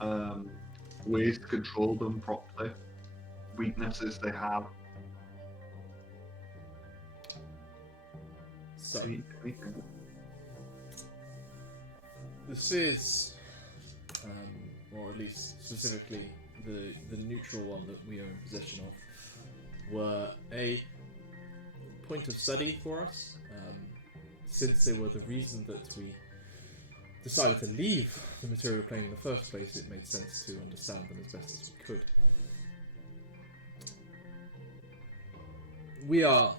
them. Ways to control them properly. Weaknesses they have. So, Anything. the spheres, or at least specifically the neutral one that we are in possession of, were a point of study for us. Since they were the reason that we decided to leave the material plane in the first place, it made sense to understand them as best as we could. We are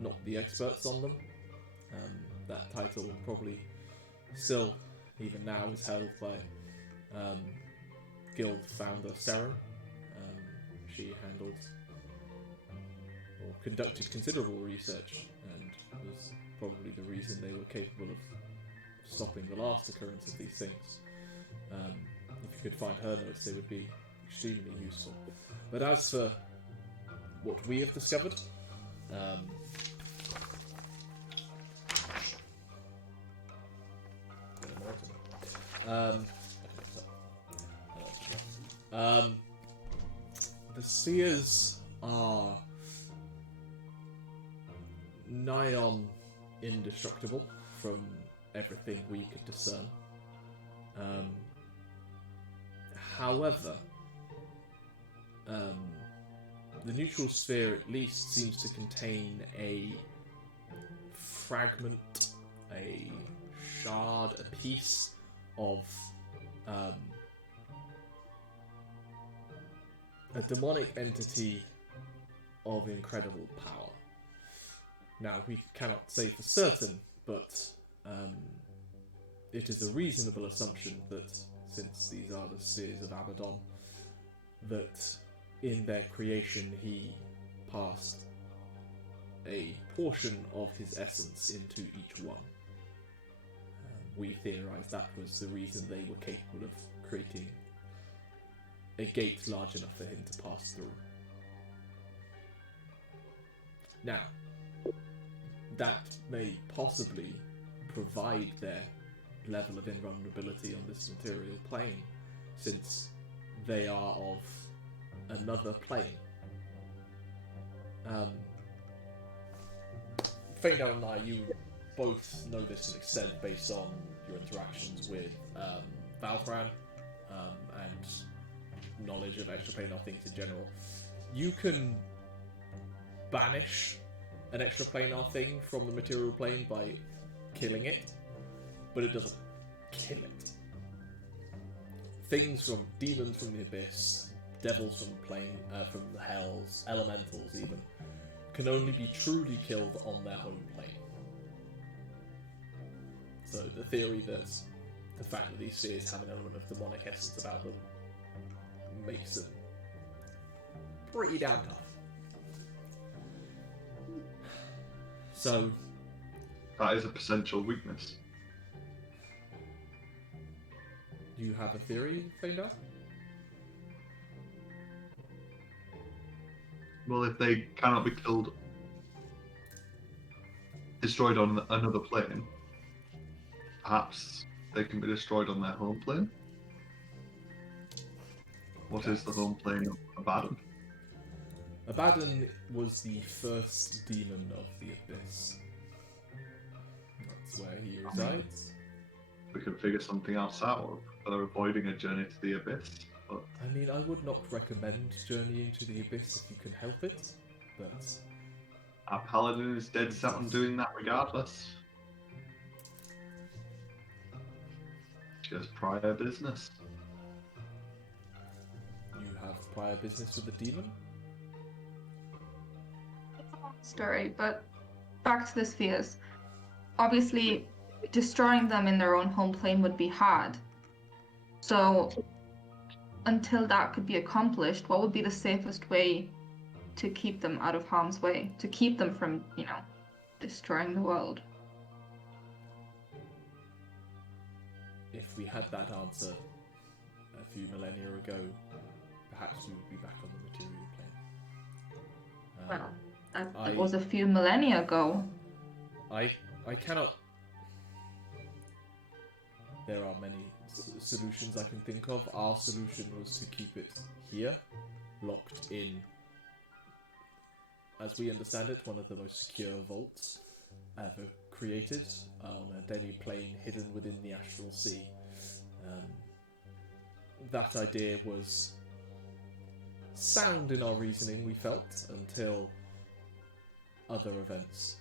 not the experts on them. That title probably still, even now, is held by guild founder Saren. She handled or conducted considerable research and was probably the reason they were capable of stopping the last occurrence of these things. If you could find her notes, they would be extremely useful. But as for what we have discovered, the seers are nigh on indestructible from everything we could discern. However, the neutral sphere at least seems to contain a fragment, a shard, a piece of a demonic entity of incredible power. Now, we cannot say for certain, but it is a reasonable assumption that, since these are the spheres of Abaddon, that in their creation he passed a portion of his essence into each one. We theorize that was the reason they were capable of creating a gate large enough for him to pass through. Now, that may possibly provide their level of invulnerability on this material plane, since they are of another plane. Faendal and I, you both know this to an extent based on your interactions with Balthazar and knowledge of extraplanar things in general. You can banish an extraplanar thing from the material plane by killing it, but it doesn't kill it. Things from demons from the abyss, devils from the plane, from the hells, elementals even, can only be truly killed on their home plane. So the theory that the fact that these spheres have an element of demonic essence about them makes them pretty damn tough. So, That is a potential weakness. you have a theory, Faendal? Well, if they cannot be killed, destroyed on another plane, perhaps they can be destroyed on their home plane. What is the home plane of Abaddon? Abaddon was the first demon of the Abyss. That's where he resides. We can figure something else out. They're avoiding a journey to the Abyss. But I mean, I would not recommend journeying to the Abyss if you can help it, but our Paladin is dead set on doing that regardless. Just prior business. you have prior business with the demon? Story, but back to the spheres. Obviously, destroying them in their own home plane would be hard. So, until that could be accomplished, what would be the safest way to keep them out of harm's way? To keep them from, destroying the world? If we had that answer a few millennia ago, perhaps we would be back on the material plane. Well, that was a few millennia ago. I cannot. There are many solutions I can think of. Our solution was to keep it here, locked in, as we understand it, one of the most secure vaults ever created, on a deadly plane hidden within the Astral Sea. That idea was sound in our reasoning, we felt, until other events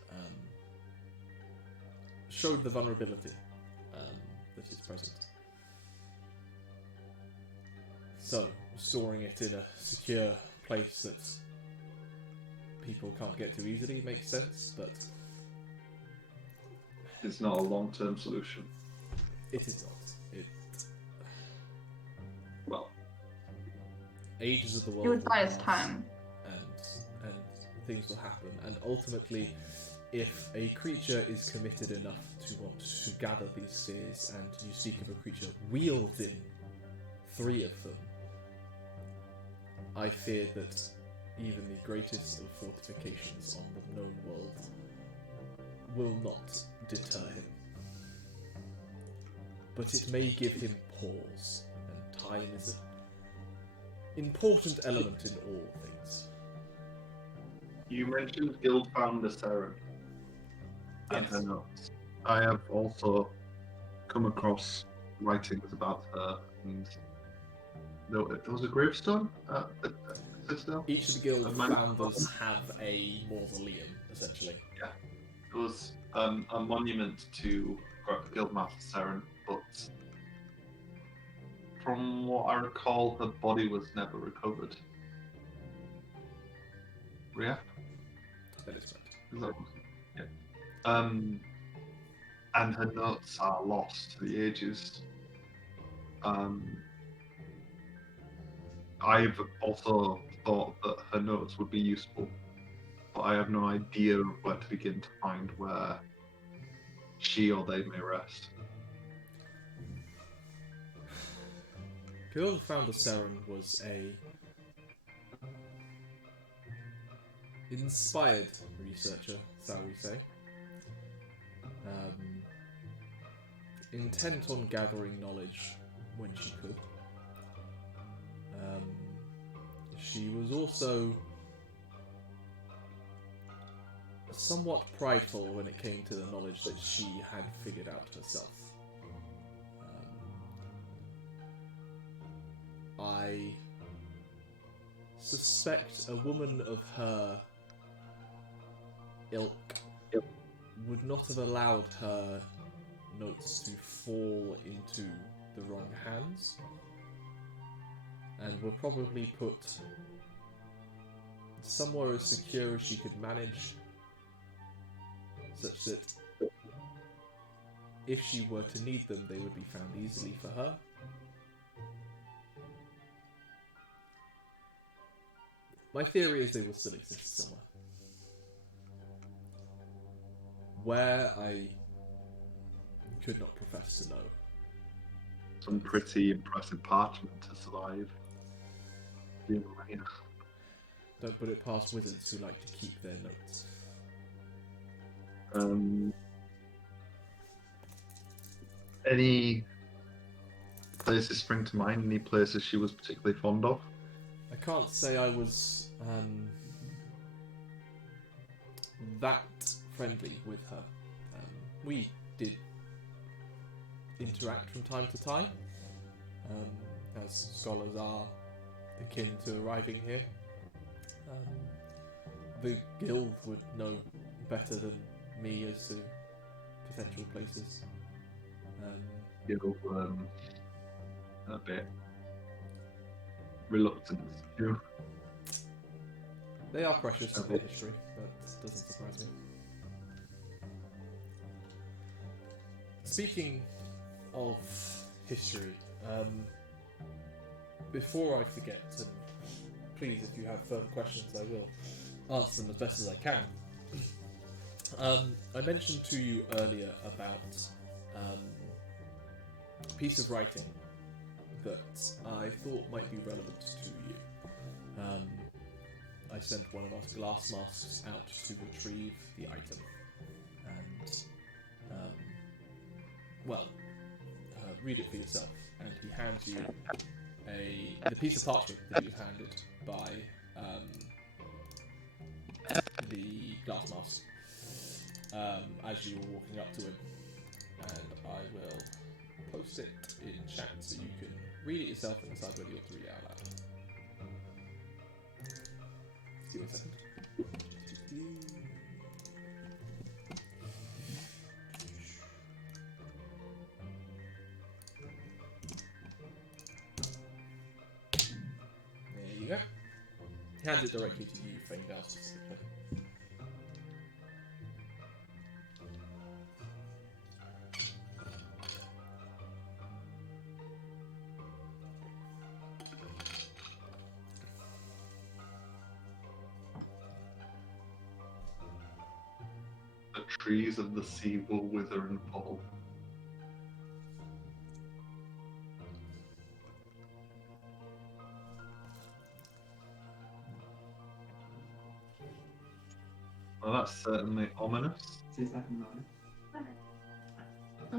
showed the vulnerability that is present. So, storing it in a secure place that people can't get to easily makes sense, but It's not a long-term solution. it is not. Well, Ages of the world It would will buy us pass, time. and things will happen, and ultimately, if a creature is committed enough to want to gather these spheres, and you speak of a creature wielding 3 of them, I fear that even the greatest of fortifications on the known world will not deter him. But it may give him pause, and time is an important element in all things. you mentioned Guild founder Saren and Yes. her notes. I have also come across writings about her, and there was a gravestone at the citadel. Each of the guild A man- founders have a mausoleum, essentially. It was a monument to Guildmaster Saren, but from what I recall, her body was never recovered. Yeah? That is correct. Is that what? Yeah. And her notes are lost to the ages. I've also thought that her notes would be useful, but I have no idea of where to begin to find where she or they may rest. Guild founder Saren was a inspired researcher, shall we say. Intent on gathering knowledge when she could. She was also somewhat prideful when it came to the knowledge that she had figured out herself. I suspect a woman of her ilk would not have allowed her notes to fall into the wrong hands, and were probably put somewhere as secure as she could manage, such that if she were to need them, they would be found easily for her. My theory is they will still exist somewhere. Where I could not profess to know. Some pretty impressive parchment to survive. The millennia. Don't put it past wizards who like to keep their notes. Any places spring to mind? Any places she was particularly fond of? I can't say I was that friendly with her. We did interact from time to time, as scholars are akin to arriving here. The guild would know better than me as to potential places. You're a bit reluctant to. They are precious to their history, that doesn't surprise me. Speaking of history, before I forget, and please, if you have further questions, I will answer them as best as I can. I mentioned to you earlier about a piece of writing that I thought might be relevant to you. I sent one of us glass masks out to retrieve the item, and read it for yourself. And he hands you the piece of parchment that you handed by the glass mask as you were walking up to him. And I will post it in chat so you can read it yourself and decide whether you want to read it out loud. Give me a second. There you go. He hands it directly to you, Faendal, specifically. The trees of the sea will wither and fall. Well, that's certainly ominous. No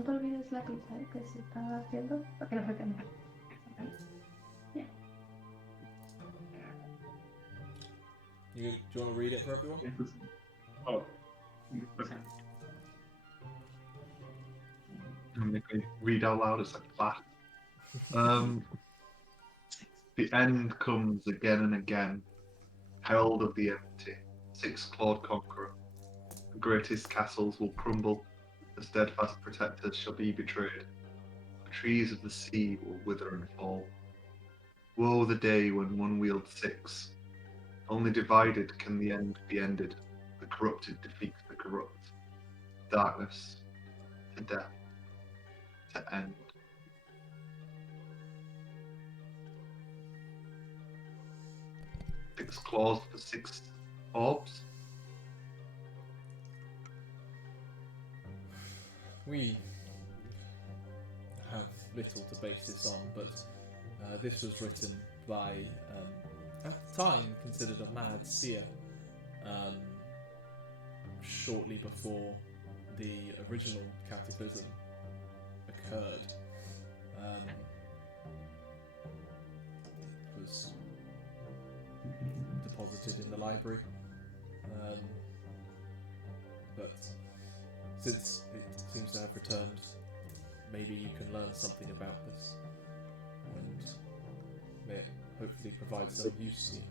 te olvides la pizza que se está haciendo para que no se queme. Do you want to read it for everyone? Oh. I'm going to read out loud as a class. The end comes again and again, herald of the empty, six-clawed conqueror. The greatest castles will crumble, the steadfast protectors shall be betrayed. The trees of the sea will wither and fall. Woe the day when one wields six. Only divided can the end be ended. The corrupted defeat the corrupt. Darkness to death to end. Six claws for six orbs. We have little to base this on, but this was written by, at the time, considered a mad seer, shortly before the original cataclysm occurred. It was deposited in the library, but since it seems to have returned, maybe you can learn something about this, and may it hopefully provide some use to you.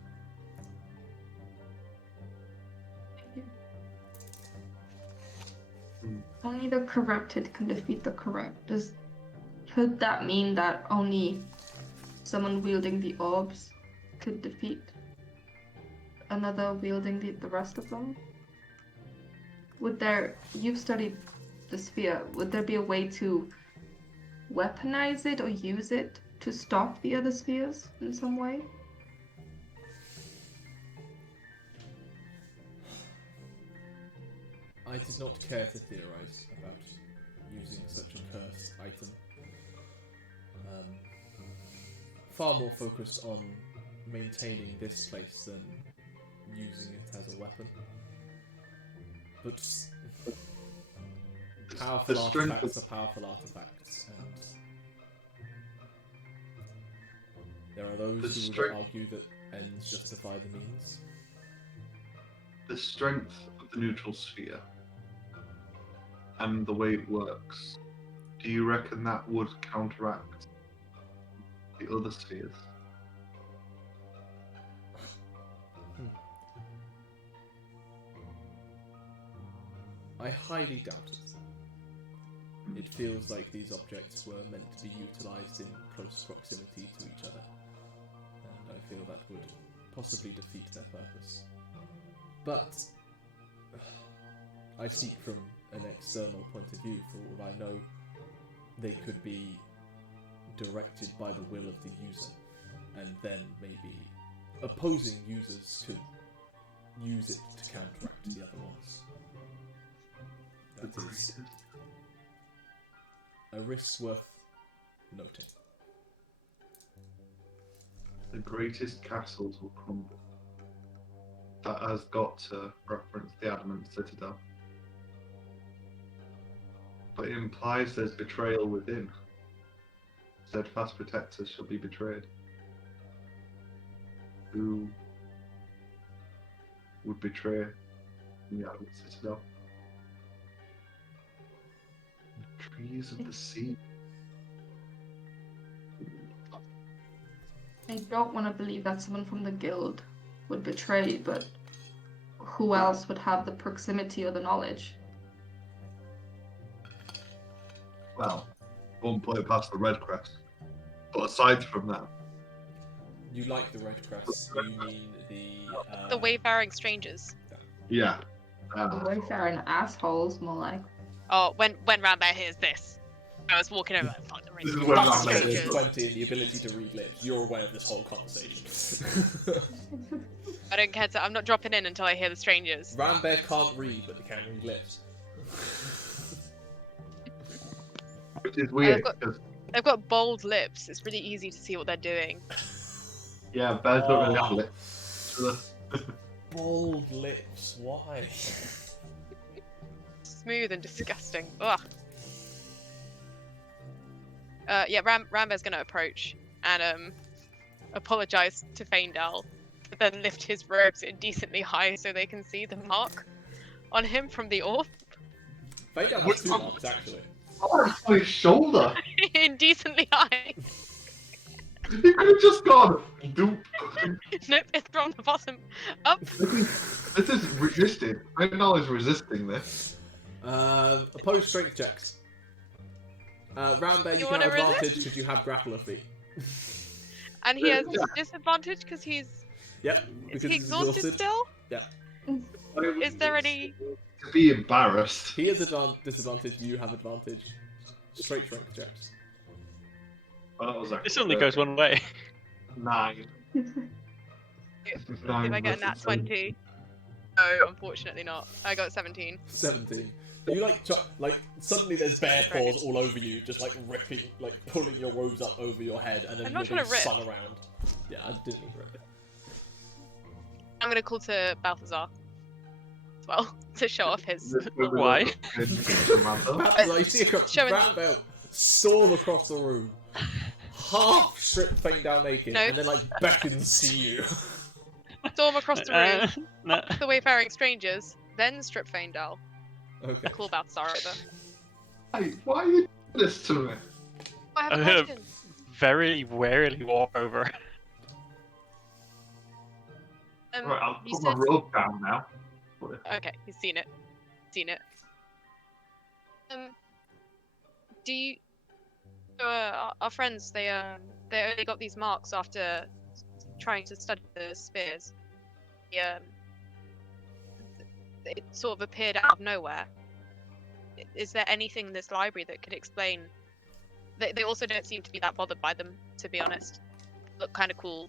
Only the corrupted can defeat the corrupt. Could that mean that only someone wielding the orbs could defeat another wielding the rest of them? You've studied the sphere, would there be a way to weaponize it or use it to stop the other spheres in some way? I did not care to theorize about using such a cursed item. Far more focused on maintaining this place than using it as a weapon. But powerful The strength artifacts of- are powerful artifacts, and there are those The who would strength- argue that ends justify the means. The strength of the neutral sphere and the way it works, do you reckon that would counteract the other spheres? I highly doubt it. It feels like these objects were meant to be utilised in close proximity to each other, and I feel that would possibly defeat their purpose. But I speak from an external point of view. For all I know, they could be directed by the will of the user, and then maybe opposing users could use it to counteract the other ones. The That is greatest. a risk worth noting. The greatest castles will crumble. That has got to reference the Adamant Citadel. But it implies there's betrayal within. Steadfast protectors shall be betrayed. Who would betray the Adamant Citadel? The trees of the sea. I don't want to believe that someone from the guild would betray, but who else would have the proximity or the knowledge? Well, won't put it past the Red Crest. But aside from that, You like the Red Crest, you mean The wayfaring strangers. yeah. The wayfaring assholes, more like. Oh, when Rambear hears this, I was walking over like, fuck the This is rangers. when fuck Rambear the hears There's strangers. 20 and the ability to read lips. You're aware of this whole conversation. I don't care. I'm not dropping in until I hear the strangers. Rambear can't read, but they can read lips. Which is weird, got- because They've got bold lips. It's really easy to see what they're doing. yeah, bears don't really have lips. Bold lips, why? Smooth and disgusting. Ugh. Yeah, Rambear's gonna approach and apologize to Faendal, but then lift his robes indecently high so they can see the mark on him from the orb. Faendal has 2 marks, actually. Oh, it's on his shoulder! Indecently high. He could have just gone, doop. Nope, it's from the bottom up. This is resisted. Faendal is resisting this. Opposed strength checks. Rambear, you You can have wanna resist? advantage because you have grappler feet. And he has Yeah. disadvantage because he's. Yep, Is because he he's exhausted still? Is there any. To be embarrassed. He has disadvantage, you have advantage. Straight strength checks. Well, that was actually This only goes one way. 9. If I get a nat 20. No, unfortunately not. I got 17. 17. You like suddenly there's bear paws all over you, just like ripping, like pulling your robes up over your head, and then I'm you're not being trying to rip. spun around. Yeah, I didn't mean to rip. I'm gonna call to Balthazar as well to show off his. Why? Balthazar, you see a Showing- brown belt storm across the room, half strip Faendal naked, No. and then like beckons to you. Storm across the room, No. the wayfaring strangers, then strip Faendal. Okay. Call Balthazar over. Hey, why are you doing this to me? I have a I'm gonna question. very warily walk over. Right, I'll You put my said- robe down now. Okay, he's seen it. Seen it. Do you? Our friends, they only got these marks after trying to study the spears. It sort of appeared out of nowhere. Is there anything in this library that could explain? They also don't seem to be that bothered by them, to be honest. Look kind of cool.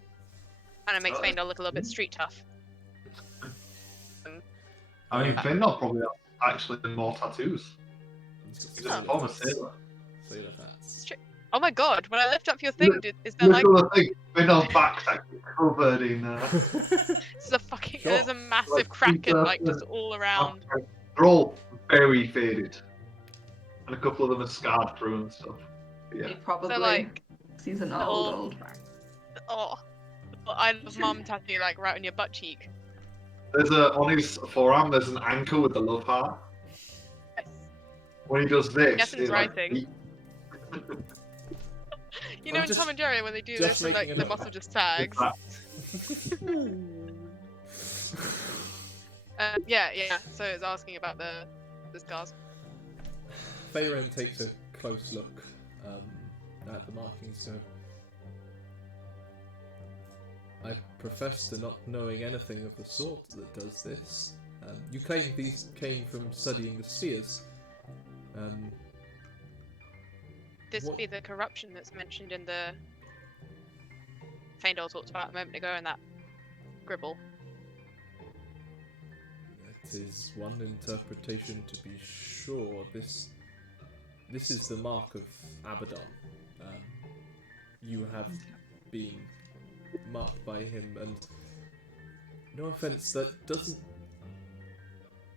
Kind of makes Faendal look a little bit street tough. I mean, Faendal probably has actually more tattoos. He's a former sailor. Sailor fats. Oh my god, when I lift up your thing, is there Look like... at the thing. Been on back covered in. There's a fucking... Sure. There's a massive Like, kraken, like, just all around. They're all very faded, and a couple of them are scarred through and stuff. Yeah. He probably So, like... sees an little- old man. Oh. I love mum tattoo, like, right on your butt cheek. There's on his forearm. There's an anchor with the love heart. Yes. When he does this, Yes, it's it, like, writing. You know I'm in just- Tom and Jerry when they do just this and, like, making the a note. muscle just tags? Yeah, so it's asking about the scars. Faerun takes a close look at the markings, so I profess to not knowing anything of the sort that does this. You claim these came from studying the spheres. This What- would be the corruption that's mentioned in the Faendal talked about a moment ago in that gribble. It is one interpretation, to be sure. This is the mark of Abaddon. You have been marked by him, and no offense, that doesn't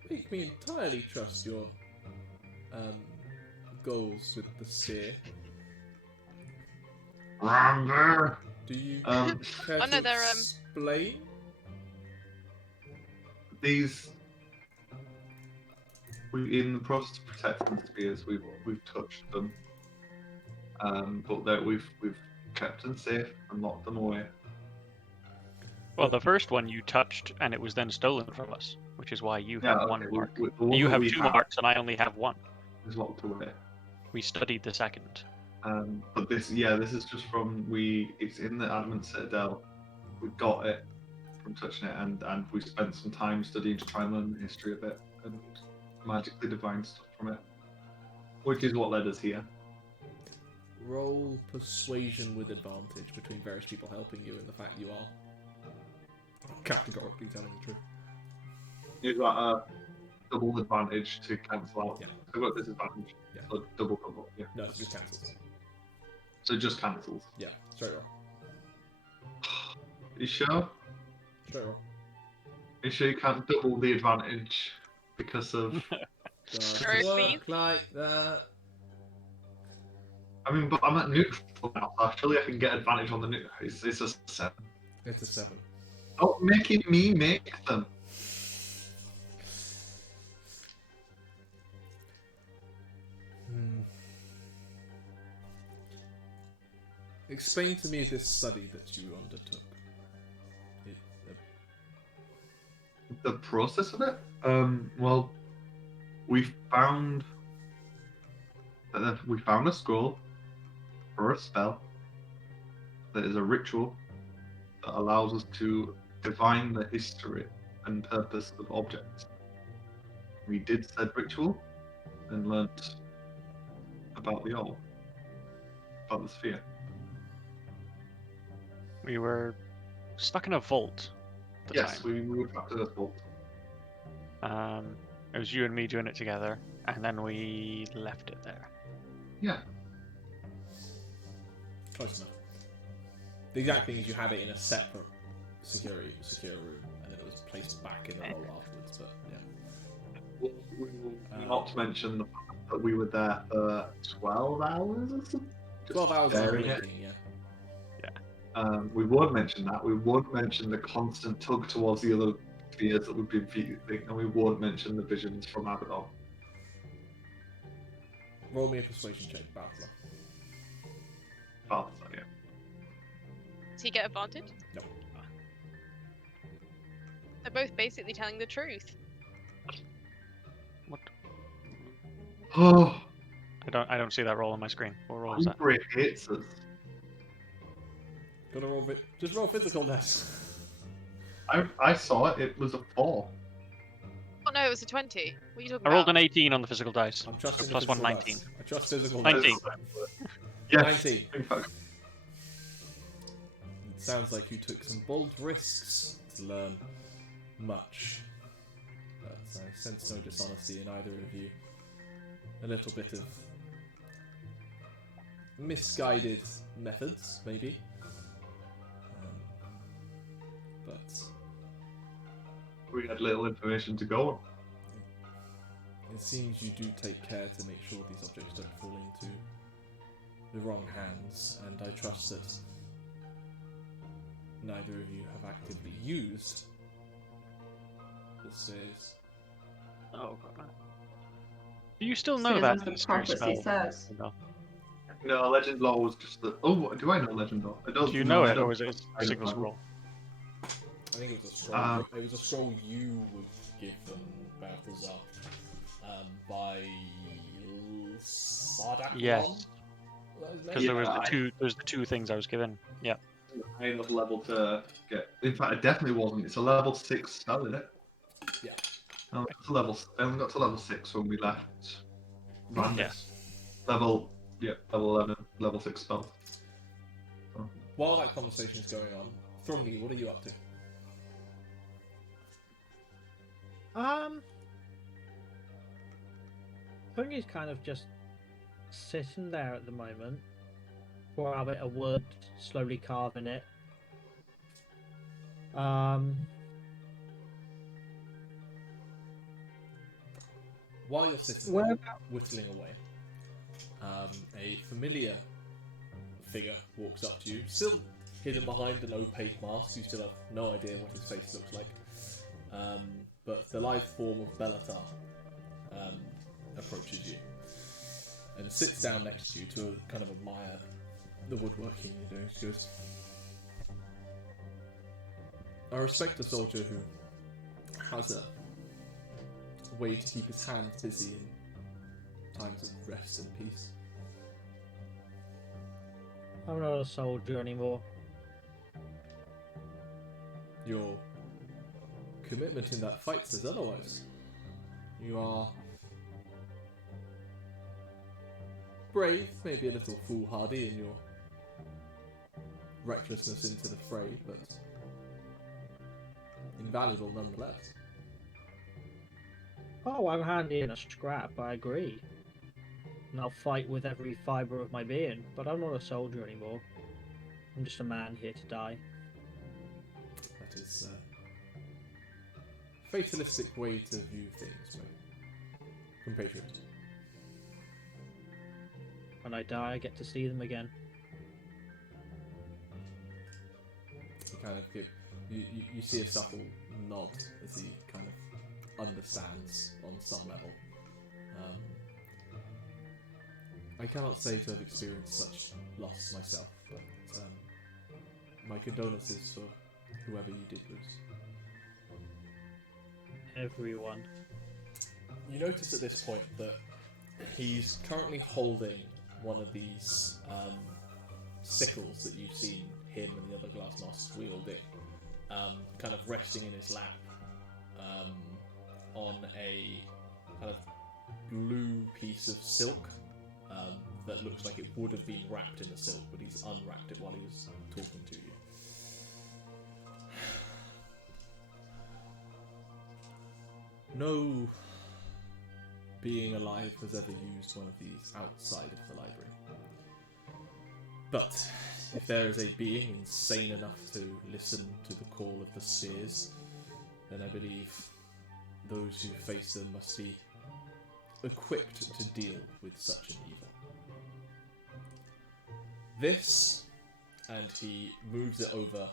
make me entirely trust your goals with the sphere. Rambear. Do you Um, care Oh, no, to they're, explain? these. In the process of protecting the spears, we've touched them, but that we've kept them safe and locked them away. Well, the first one you touched, and it was then stolen from us, which is why you have one okay, mark. the one You that have we 2 marks, and I only have 1. is locked away. We studied the second. But this is just from it's in the Adamant Citadel. We got it from touching it, and we spent some time studying to try and learn the history of it and magically divine stuff from it, which is what led us here. Roll persuasion with advantage between various people helping you and the fact you are categorically telling the truth. You've got a double advantage to cancel out. Yeah. So I've got disadvantage. Yeah. So double combo. Yeah. No, it just cancels. So it just cancels. Yeah, straight roll. You sure? Straight roll. You sure you can't double the advantage because of? Doesn't Very work please. like that. I mean, but I'm at neutral now. So surely I can get advantage on the neutral. It's a 7. It's a 7. Oh, making me make them. Explain to me this study that you undertook. The process of it? Well, we found a scroll for a spell that is a ritual that allows us to divine the history and purpose of objects. We did said ritual and learnt about the all, about the sphere. We were stuck in a vault at the Yes, time. we were trapped in a vault. It was you and me doing it together, and then we left it there. Yeah. Close enough. The exact thing is you had it in a separate secure room, and then it was placed back in the hole afterwards, but yeah. Not to mention the fact that we were there for 12 hours or something. Just 12 hours of staring at it. blinking, yeah. We would mention that. We would mention the constant tug towards the other spheres that we've been viewing, and we would mention the visions from Abaddon. Roll me a persuasion check, Balthazar. Balthazar, yeah. Does he get advantage? No. They're both basically telling the truth. What? Oh, I don't see that roll on my screen. What roll is that? Umbra hates us. Gotta roll just roll physical dice. I saw it. It was a 4. Oh no, it was a 20. What are you talking I rolled about? an 18 on the physical dice. I'm trusting So plus the 1, physical 19. dice. I trust physical 19. dice. Yes. 19. In fact, It sounds like you took some bold risks to learn much. But I sense no dishonesty in either of you. A little bit of misguided methods, maybe. But We had little information to go on. it seems you do take care to make sure these objects don't fall into the wrong hands, and I trust that neither of you have actively used the spheres. Oh, God. Do you still know Says that as the scary prophecy spell? says. No. No, Legend Law was just the. Oh, do I know Legend Law? I don't. Do you no, know I it, don't. or is it a single scroll? I think it was a scroll. It was a scroll you would give them, Balthazar, by Sardak. Yes. Because there was Yeah, the two things I was given. Yeah. High enough level to get. In fact, it definitely wasn't. It's a level 6 spell, isn't it? Yeah. I only got to level 6 when we left. Random. Yes. Level 11, level 6 spell. So, While that conversation is going on, Thrungi, what are you up to? Thrungi's kind of just sitting there at the moment. Pour out a bit of wood, slowly carving it. While you're sitting Where there, whittling away, a familiar figure walks up to you, still hidden behind an opaque mask. You still have no idea what his face looks like. But the live form of Balthazar approaches you and sits down next to you to kind of admire the woodworking you're doing. She goes, I respect a soldier who has a way to keep his hands busy in times of rest and peace. I'm not a soldier anymore. Your commitment in that fight says otherwise. You are brave, maybe a little foolhardy in your recklessness into the fray, but invaluable nonetheless. Oh, I'm handy in a scrap, I agree. And I'll fight with every fibre of my being, but I'm not a soldier anymore. I'm just a man here to die. That is a fatalistic way to view things, my compatriot. When I die, I get to see them again. He kind of you see a subtle nod as he kind of understands on some level. I cannot say to have experienced such loss myself, but my condolences for whoever you did lose. Everyone. You notice at this point that he's currently holding one of these sickles that you've seen him and the other glass masks wielding, kind of resting in his lap on a kind of blue piece of silk that looks like it would have been wrapped in the silk, but he's unwrapped it while he was talking to you. No being alive has ever used one of these outside of the library. But if there is a being insane enough to listen to the call of the spheres, then I believe those who face them must be equipped to deal with such an evil. This, and he moves it over,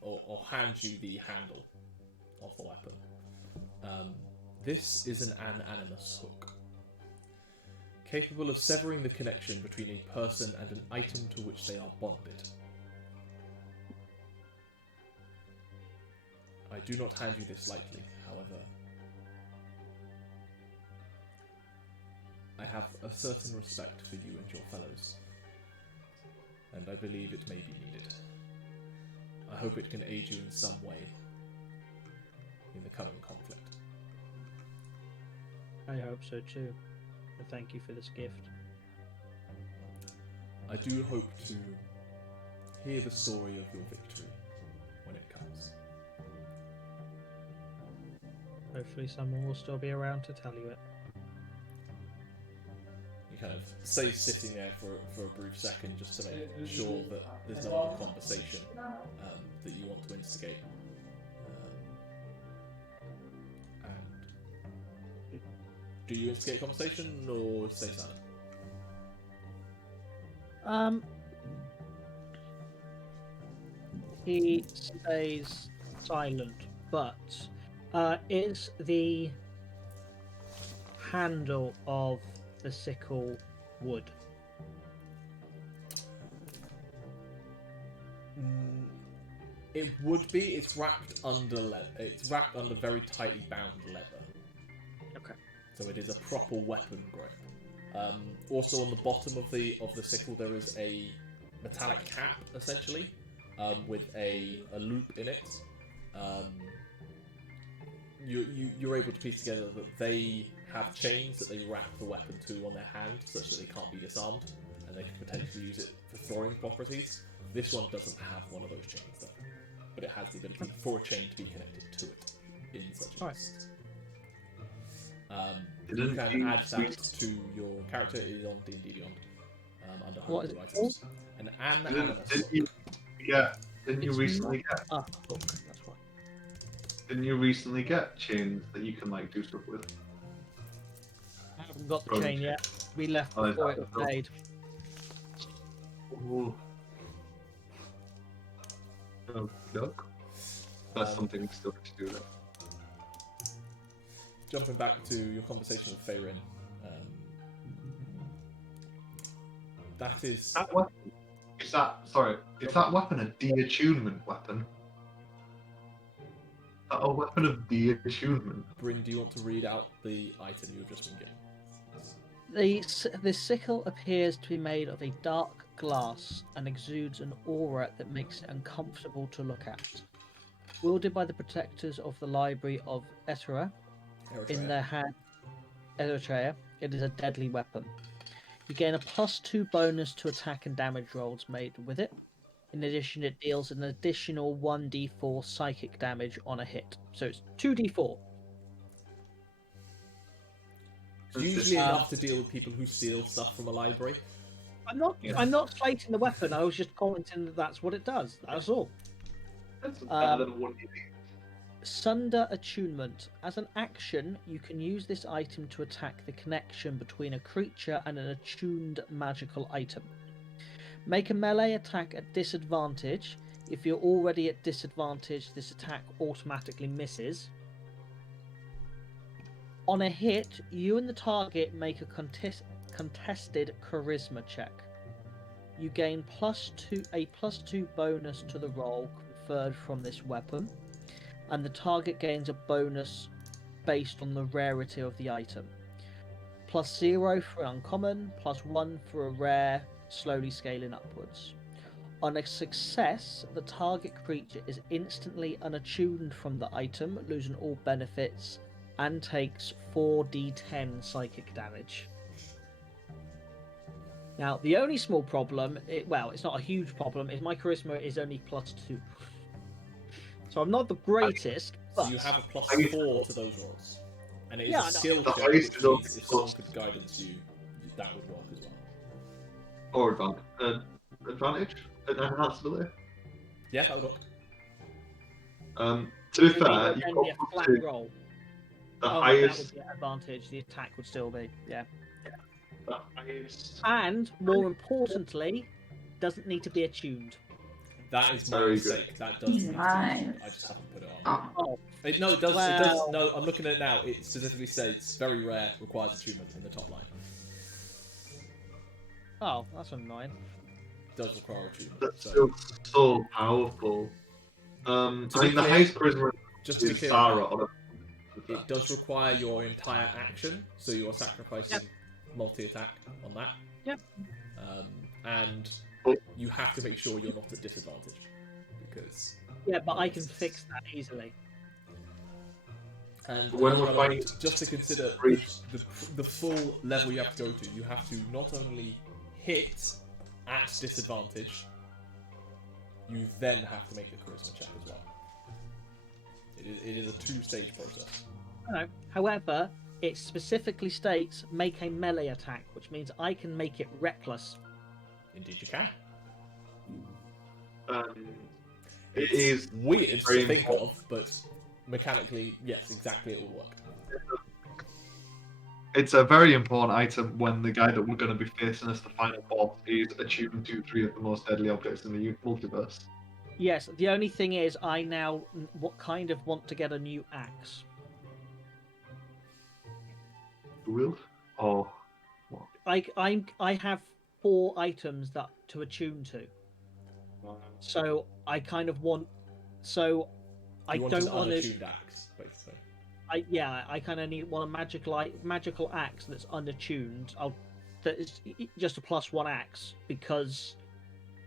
or hands you the handle of the weapon. This is an animus hook, capable of severing the connection between a person and an item to which they are bonded. I do not hand you this lightly, however. I have a certain respect for you and your fellows, and I believe it may be needed. I hope it can aid you in some way in the coming conflict. I hope so too. And thank you for this gift. I do hope to hear the story of your victory when it comes. Hopefully someone will still be around to tell you it. You kind of stay sitting there for a brief second just to make sure that there's no other conversation that you want to instigate. And do you instigate conversation or stay silent? He stays silent, but is the handle of the sickle wood? It would be. It's wrapped under leather. It's wrapped under very tightly bound leather. Okay. So it is a proper weapon grip. Also, on the bottom of the sickle, there is a metallic cap, essentially, with a loop in it. You're able to piece together that they have chains that they wrap the weapon to on their hand, such that they can't be disarmed, and they can potentially use it for throwing properties. This one doesn't have one of those chains, though, but it has the ability for a chain to be connected to it in such an instance. You can add that to your character. It is on D&D Beyond under Homebrew items. An ananas. Didn't you recently get? Ah, book. That's why. Didn't you recently get chains that you can like do stuff with? I haven't got the chain yet. We left Oh, before it was made. Ooh. Oh, look. That's something we still have to do there. Jumping back to your conversation with Feyrin, that is... That weapon, is that weapon a de-attunement weapon? Is that a weapon of de-attunement? Bryn, do you want to read out the item you've just been given? The sickle appears to be made of a dark glass and exudes an aura that makes it uncomfortable to look at. Wielded by the protectors of the Library of Eritrea, in their hand, Eritrea, it is a deadly weapon. You gain a +2 bonus to attack and damage rolls made with it. In addition, it deals an additional 1d4 psychic damage on a hit. So it's 2d4. It's usually enough to deal with people who steal stuff from a library. I'm not slating the weapon. I was just commenting that that's what it does. That's all. That's better than 1d8. Sunder Attunement. As an action, you can use this item to attack the connection between a creature and an attuned magical item. Make a melee attack at disadvantage. If you're already at disadvantage, this attack automatically misses. On a hit, you and the target make a contested charisma check. You gain a +2 bonus to the roll conferred from this weapon, and the target gains a bonus based on the rarity of the item. +0 for uncommon, +1 for a rare, slowly scaling upwards. On a success, the target creature is instantly unattuned from the item, losing all benefits, and takes 4d10 psychic damage. Now, the only small problem, it's not a huge problem, is my charisma is only +2. So I'm not the greatest, but... So you have a +4 to those rolls. And it is a skill check, highest which is on means if someone could guidance you, that would work as well. Or advantage? Enhanced ability? Yeah, that would work. To be fair, Then you've be a got flat to roll. the That highest. would be an advantage. The attack would still be, yeah. The highest. And, more importantly, doesn't need to be attuned. That is my Very mistake. That does need to be Nice. attuned. I just haven't put it on. Oh, No, it does. It does. Well- No, I'm looking at it now. It specifically says it's very rare, requires attunement in the top line. Oh, that's annoying. It does require attunement. That's So, still so powerful. I be mean, the clear, highest charisma just to be is clear, Sarah. On it does require your entire action, so you are sacrificing multi-attack on that. Yep. And you have to make sure you're not at disadvantage, because. Yeah, but I can fix that easily. And When by we're the way, fighting- just to consider the full level you have to go to, you have to not only hit at disadvantage, you then have to make the charisma check as well. It is a 2-stage process. No. However, it specifically states make a melee attack, which means I can make it reckless. Indeed, you can. It It's is weird very to think important. of, but mechanically, yes, exactly, it will work. It's a very important item when the guy that we're going to be facing as the final boss is attuned to 3 of the most deadly objects in the multiverse. Yes, the only thing is, I now want to get a new axe. Will? Oh. I have 4 items that to attune to, so I kind of want. So I You want don't an want to. unattuned axe, basically. I kind of want a magical axe that's unattuned. That is just a +1 axe because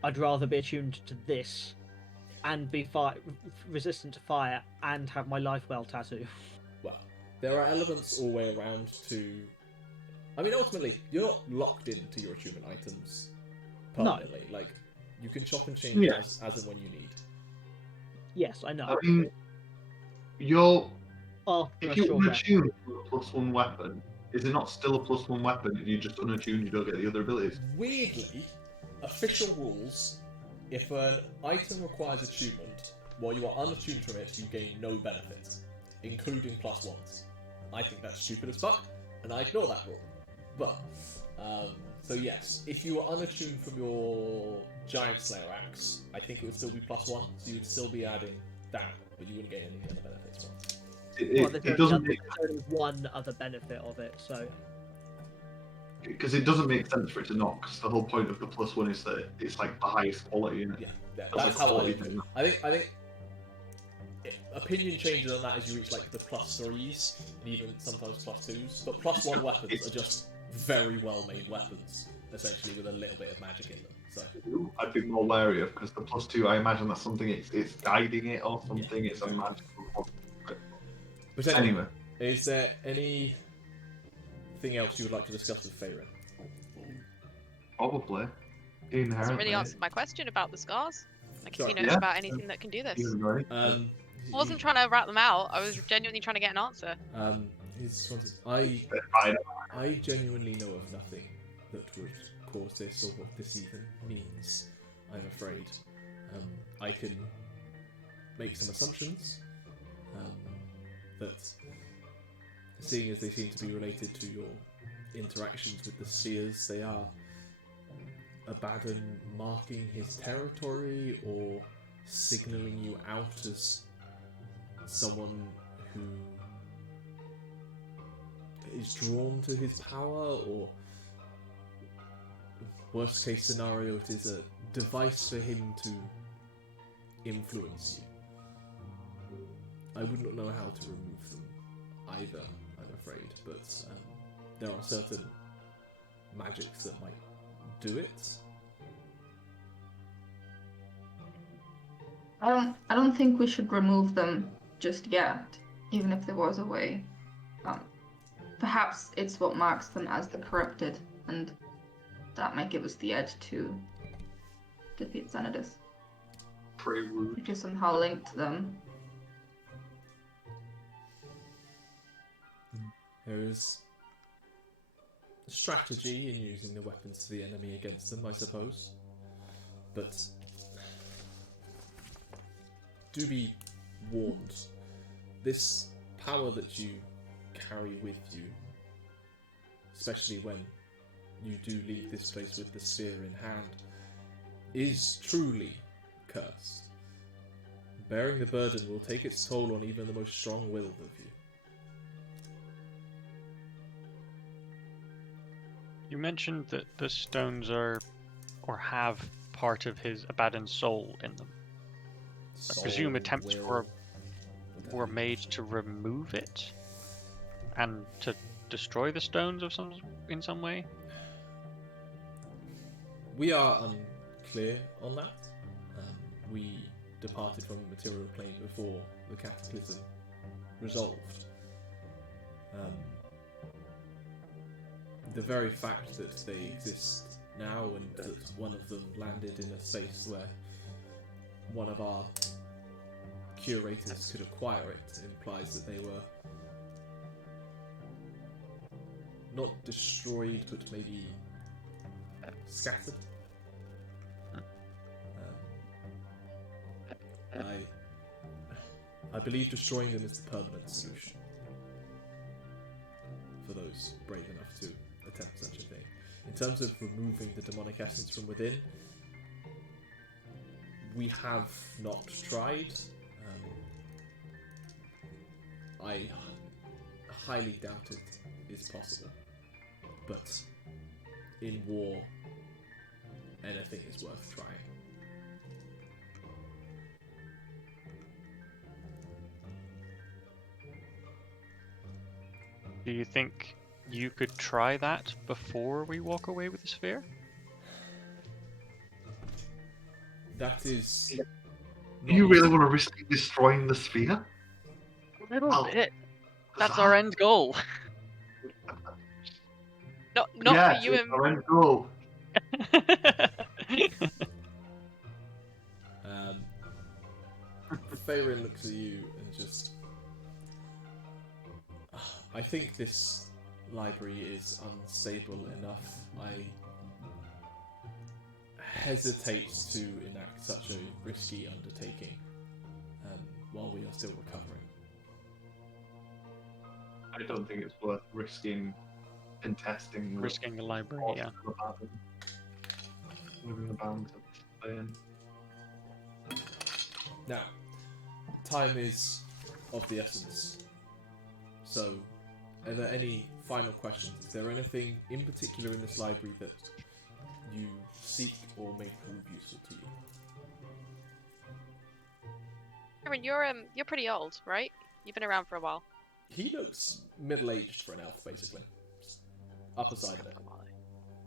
I'd rather be attuned to this and be resistant to fire and have my life well tattoo. Well, there are elements all the way around to... I mean, ultimately, you're not locked into your attunement items permanently. Like, you can chop and change as and when you need. Yes, I know. I mean, you're... After If a you short rest. unattune to a +1 weapon, is it not still a +1 weapon if you just unattune, you don't get the other abilities? Weirdly, official rules, if an item requires attunement, while you are unattuned from it, you gain no benefits, including +1s. I think that's stupid as fuck, and I ignore that rule. But, so yes, if you are unattuned from your Giant Slayer axe, I think it would still be +1, so you would still be adding that, but you wouldn't get any other benefits from it. It doesn't make... There's only one other benefit of it, so... Because it doesn't make sense for it to not, because the whole point of the +1 is that it's like the highest quality, isn't it? Yeah, That's that's like how I quality look at it. thing. I think opinion changes on that as you reach like the +3s and even sometimes +2s. But +1 weapons are just very well made weapons, essentially with a little bit of magic in them. So I'd be more wary of, because the +2, I imagine that's something it's guiding it or something. Yeah, It's a magical. but anyway, Anyway, is there anything else you would like to discuss with Faerun? probably. Doesn't Inherently. really answer my question about the scars. Like, if Sorry. you know Yeah. about anything that can do this. Even right? I wasn't trying to rat them out. I was genuinely trying to get an answer. I genuinely know of nothing that would cause this or what this even means, I'm afraid. I can make some assumptions that, seeing as they seem to be related to your interactions with the spheres, they are Abaddon marking his territory or signalling you out as someone who is drawn to his power, or worst case scenario, it is a device for him to influence you. I wouldn't know how to remove them either, I'm afraid, but there are certain magics that might do it. I don't think we should remove them just yet, even if there was a way. Perhaps it's what marks them as the corrupted, and that might give us the edge to defeat Xanadus. Pretty rude. Which is somehow linked to them. There is strategy in using the weapons to the enemy against them, I suppose. But do be warned. This power that you carry with you, especially when you do leave this place with the sphere in hand, is truly cursed. Bearing the burden will take its toll on even the most strong-willed of you. You mentioned that the stones are, or have, part of his Abaddon's soul in them. I presume attempts were made to remove it and to destroy the stones of in some way. We are unclear on that. We departed from the material plane before the cataclysm resolved. The very fact that they exist now and that one of them landed in a space where one of our curators could acquire it implies that they were not destroyed, but maybe scattered. I believe destroying them is the permanent solution for those brave enough to attempt such a thing. In terms of removing the demonic essence from within, we have not tried. I highly doubt it is possible, but in war, anything is worth trying. Do you think you could try that before we walk away with the sphere? That is. Do you really want to risk destroying the sphere? A little Oh. bit. That's our end goal. Not Yeah, for you it's and our end goal. Faerun looks at you and just. I think this library is unstable enough. I hesitate to enact such a risky undertaking while we are still recovering. I don't think it's worth risking contesting Risking the library, yeah. Moving the bounds of the plane. Now, time is of the essence. So, are there any final questions? Is there anything in particular in this library that you seek or may prove useful to you? Aaron, you're pretty old, right? You've been around for a while. He looks middle-aged for an elf, basically. Upper side of it.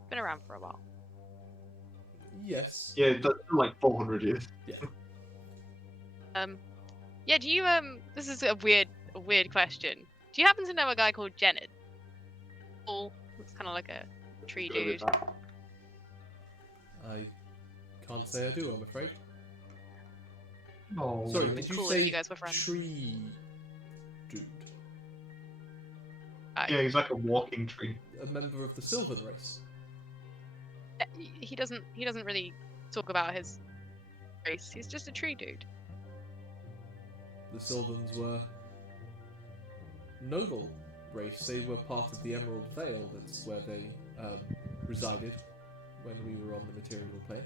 Been around for a while. Yes. Yeah, that's like 400 years. Yeah. Yeah. Do you This is a weird question. Do you happen to know a guy called Jennard? Oh, looks kind of like a tree dude. I can't say I do, I'm afraid. Oh. Sorry, did you Cool if say you guys were friends. tree dude? Yeah, he's like a walking tree. A member of the Sylvan race? He doesn't really talk about his race. He's just a tree dude. The Sylvans were noble race. They were part of the Emerald Vale. That's where they resided when we were on the material plane.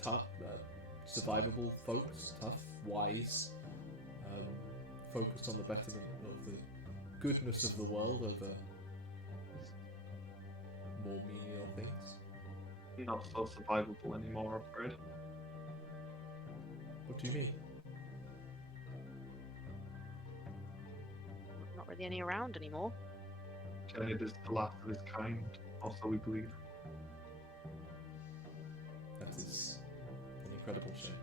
Tough, survivable folks, tough, wise, focused on the betterment of the goodness of the world over more menial things. Not so survivable anymore, I'm afraid. What do you mean? Not really any around anymore. Jennard is the last of his kind, also we believe. That is an incredible shame.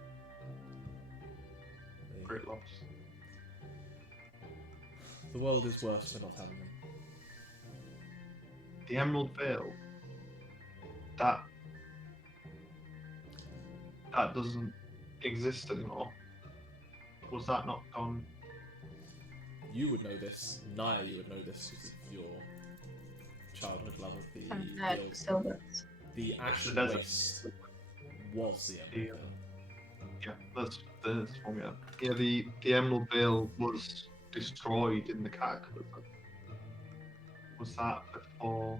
Great loss. The world is worse for not having them. The Emerald Vale. That doesn't exist anymore. Was that not gone? You would know this. Nyah, you would know this because of your childhood love of the Ashen The desert. Waste was the Emerald Vale. Yeah, that's one. Yeah, yeah. The Emerald Vale was destroyed in the Cataclysm. Was that before?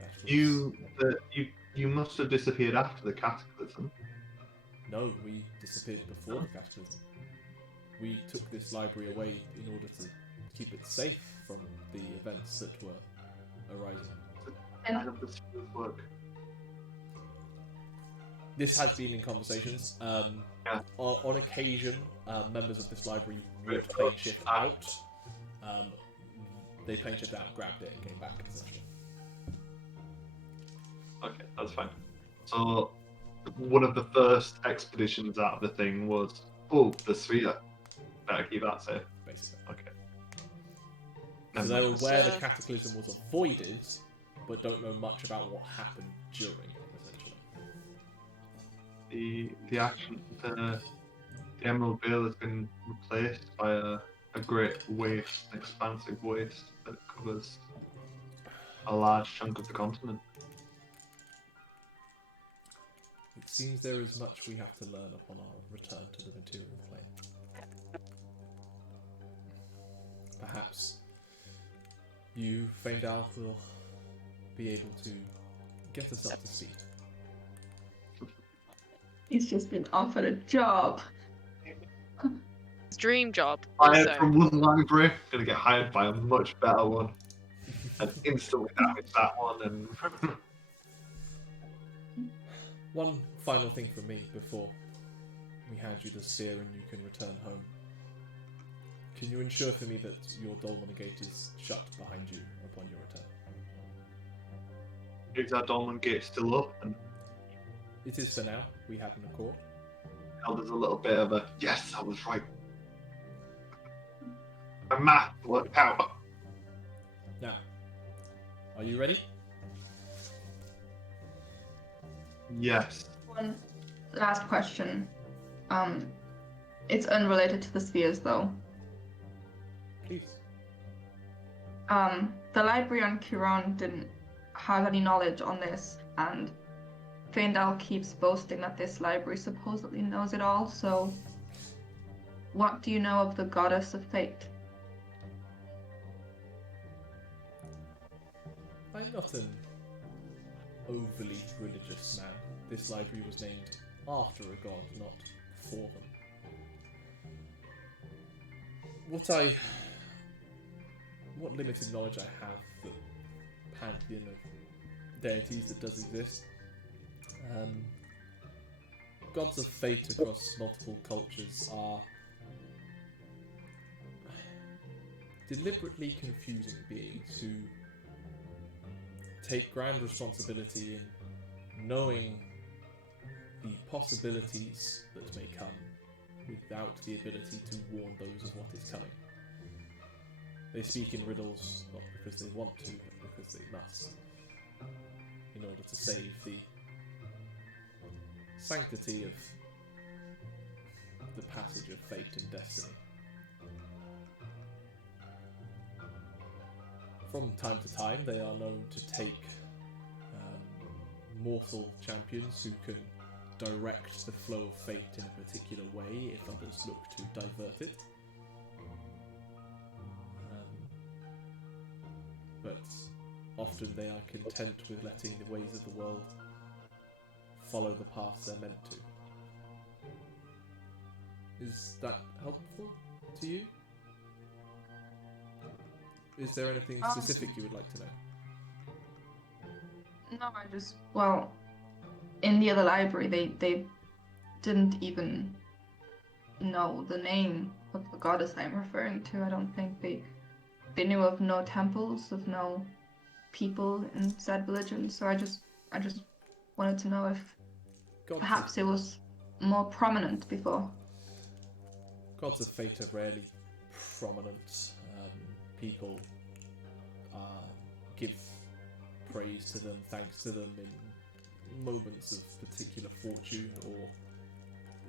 That was... You must have disappeared after the Cataclysm. No, we disappeared before the Cataclysm. We took this library away in order to keep it safe from the events that were arising. How does this work? This has been in conversations. On occasion, members of this library would plane shift out. They plane shift out, grabbed it, and came back, essentially. Okay, that's fine. So, one of the first expeditions out of the thing was, oh, the sphere. Better keep that safe. Basically. Okay. So they're aware the Cataclysm was avoided, but don't know much about what happened during it, essentially. The Emerald Vale has been replaced by a a great waste, an expansive waste that covers a large chunk of the continent. It seems there is much we have to learn upon our return to the material plane. Perhaps you, Faendal, will be able to get us up to speed. He's just been offered a job. His dream job. Hired Also. from one library, gonna get hired by a much better one. And instantly damage that one and One final thing from me before we hand you the sphere and you can return home. Can you ensure for me that your Dolmen Gate is shut behind you upon your return? is that Dolmen Gate still up? And It is for now. We have an accord. now there's a little bit of a yes, I was right. My math worked out. Now, are you ready? Yes. One last question. It's unrelated to the spheres though. Please. The library on Kiron didn't have any knowledge on this, and Faendal keeps boasting that this library supposedly knows it all, so what do you know of the goddess of fate? I'm not an overly religious man. This library was named after a god, not for them. What limited knowledge I have of the pantheon of deities that does exist. Gods of fate across multiple cultures are deliberately confusing beings who take grand responsibility in knowing the possibilities that may come without the ability to warn those of what is coming. They speak in riddles not because they want to, but because they must, in order to save the sanctity of the passage of fate and destiny. From time to time, they are known to take mortal champions who can direct the flow of fate in a particular way if others look to divert it. But often they are content with letting the ways of the world follow the paths they're meant to. Is that helpful to you? Is there anything specific you would like to know? No, in the other library, they didn't even know the name of the goddess I'm referring to. I don't think they knew of no temples, of no people in said religion. So I just wanted to know if perhaps it was more prominent before. Gods of fate are rarely prominent. People give praise to them, thanks to them in moments of particular fortune or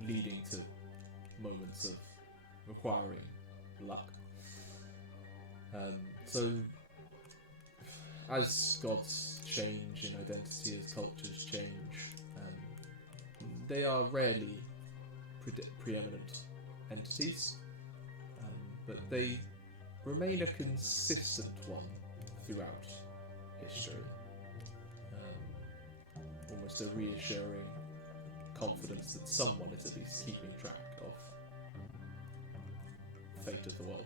leading to moments of requiring luck. So, as gods change in identity, as cultures change, they are rarely preeminent entities, but they remain a consistent one throughout history. Almost a reassuring confidence that someone is at least keeping track of the fate of the world.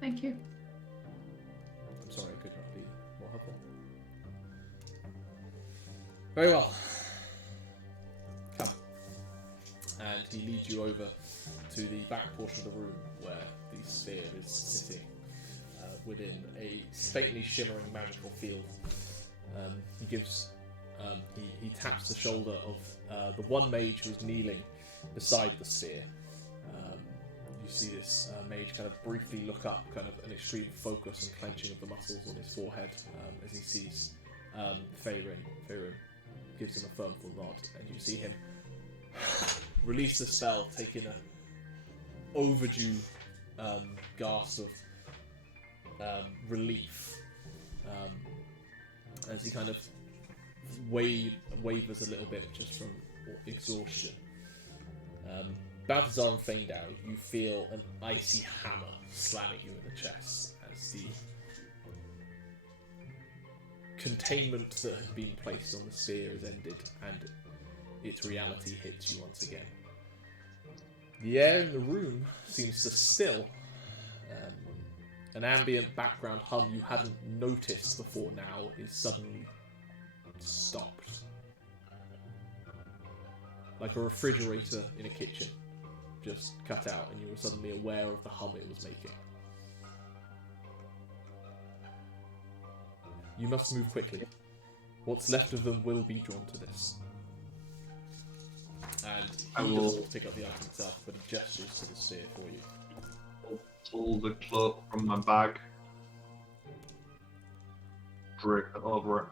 Thank you. I'm sorry I could not be more helpful. Very well. Come. And he leads you over to the back portion of the room where the sphere is sitting within a faintly shimmering magical field. He gives, he taps the shoulder of the one mage who is kneeling beside the sphere. You see this mage kind of briefly look up, kind of an extreme focus and clenching of the muscles on his forehead as he sees Faerun. Faerun gives him a firm full nod, and you see him release the spell, taking an overdue gasp of relief as he kind of wavers a little bit just from exhaustion. Balthazar and Faendal, you feel an icy hammer slamming you in the chest as the containment that had been placed on the sphere is ended and its reality hits you once again. The air in the room seems to still. An ambient background hum you hadn't noticed before now is suddenly stopped. Like a refrigerator in a kitchen just cut out and you were suddenly aware of the hum it was making. You must move quickly. What's left of them will be drawn to this. And he doesn't pick up the item itself, but he gestures to the sphere for you. Pull the cloak from my bag. Drape it over it.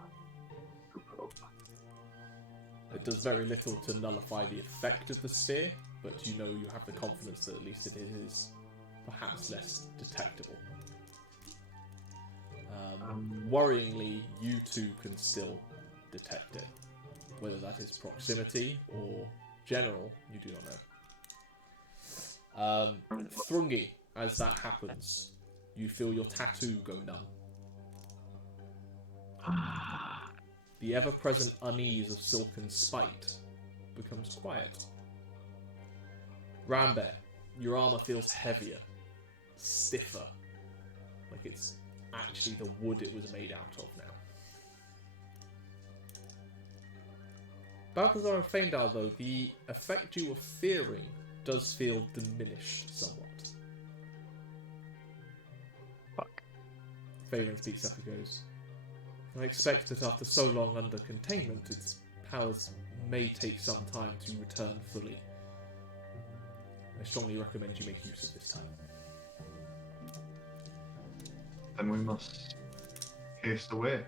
It does very little to nullify the effect of the sphere, but you know you have the confidence that at least it is perhaps less detectable. Worryingly, you two can still detect it. Whether that is proximity or general, you do not know. Thrungi, as that happens, you feel your tattoo go numb. The ever-present unease of silken spite becomes quiet. Rambear, your armour feels heavier, stiffer, like it's actually the wood it was made out of now. Balthazar and Faendal, though, the effect you were fearing does feel diminished somewhat. Fuck. Faven speaks up and goes, I expect that after so long under containment, its powers may take some time to return fully. I strongly recommend you make use of this time. Then we must haste away.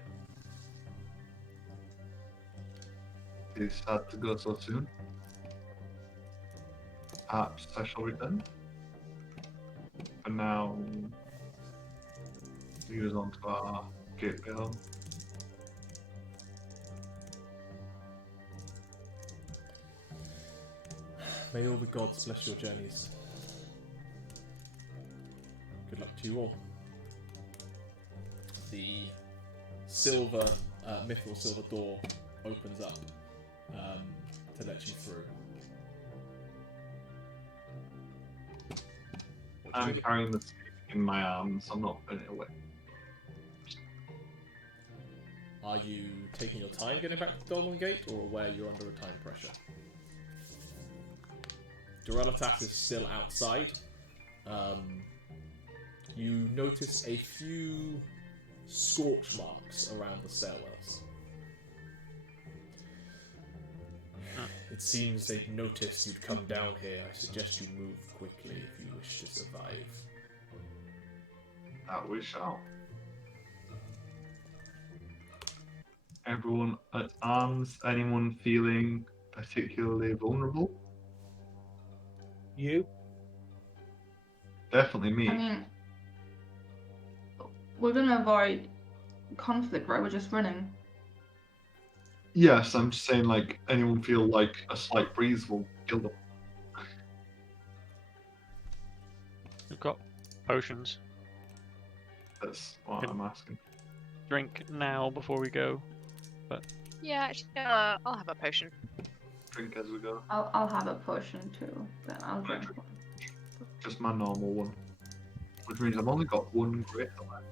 It is sad to go so soon. Perhaps I shall return. For now, lead us on to our gateway home. May all the gods bless your journeys. Good luck to you all. The silver, mithril silver door opens up to let you through. I'm carrying the stick in my arms, I'm not putting it away. Are you taking your time getting back to the Dolmen Gate, or aware you're under a time pressure? Duralatas is still outside. You notice a few scorch marks around the stairwells. It seems they'd noticed you'd come down here. I suggest you move quickly if you wish to survive. That we shall. Everyone at arms, anyone feeling particularly vulnerable? You? Definitely me. I mean, we're gonna avoid conflict, right? We're just running. Yes, I'm just saying, like, anyone feel like a slight breeze will kill them? We've got potions. That's what I'm asking. Drink now before we go. Yeah, actually, I'll have a potion. Drink as we go. I'll have a potion too. Then I'll drink one. Just my normal one. Which means I've only got one greater left.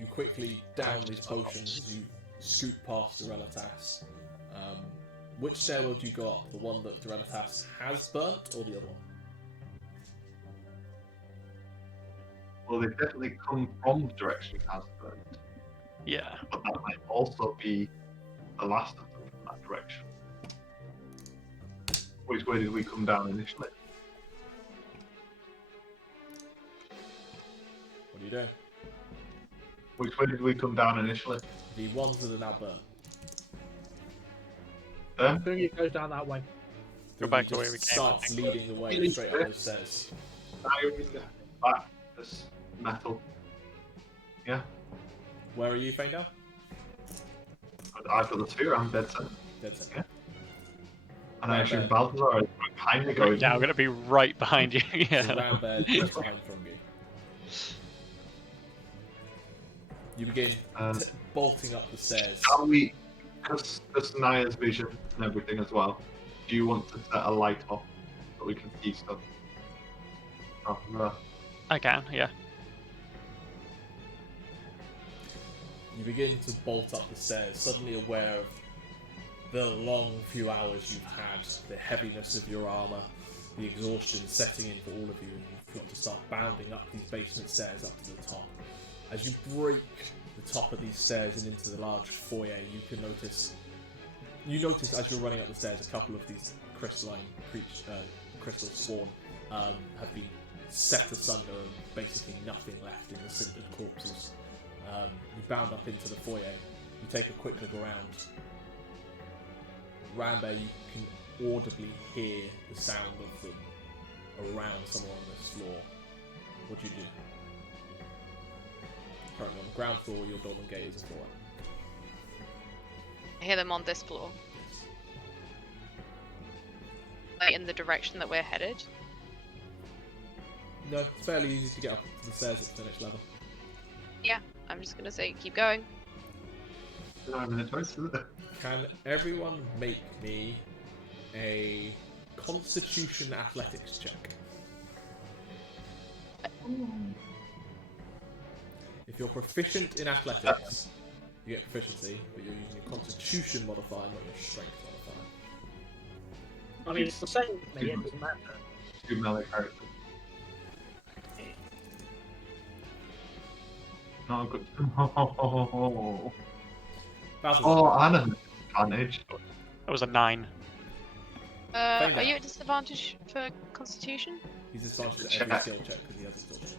You quickly down these potions as you scoot past Duralatas. Which stairwell do you go up? The one that Duralatas has burnt, or the other one? Well, they definitely come from the direction it has burned. Yeah. But that might also be the last of them from that direction. Which way did we come down initially? What are you doing? Which way did we come down initially? The ones that are now burnt. I think it goes down that way. Go back the way we came. Starts leading the way straight up those stairs. Back this metal. Yeah. Where are you, Faendal? I've got the sphere. I'm dead center. Dead center. Yeah. And I assume Balthazar is kind of going. Yeah, I'm gonna be right behind you. So Yeah. Rambear just behind Thrungi. You begin bolting up the stairs. Shall we, because Nyah's vision and everything as well, do you want to set a light off so we can see stuff? I can, yeah. You begin to bolt up the stairs, suddenly aware of the long few hours you've had, the heaviness of your armour, the exhaustion setting in for all of you, and you've got to start bounding up these basement stairs up to the top. As you break the top of these stairs and into the large foyer, you notice as you're running up the stairs, a couple of these crystal spawn have been set asunder and basically nothing left in the cindered corpses. You bound up into the foyer, you take a quick look around. Rambear, you can audibly hear the sound of them around somewhere on this floor. What do you do? Currently on the ground floor, your Dolmen Gate is a floor. I hear them on this floor. Yes. Like in the direction that we're headed. No, it's fairly easy to get up to the stairs at the next level. Yeah, I'm just gonna say keep going. Can everyone make me a Constitution Athletics check? If you're proficient in athletics, you get proficiency, but you're using your Constitution modifier, not your Strength modifier. I mean, it's the same for me, it doesn't matter. Two melee characters. No, good. Balthazar, Oh, and an advantage. That was a 9. Faendal. Are you at disadvantage for Constitution? he's disadvantaged at every skill check because he has a skill check.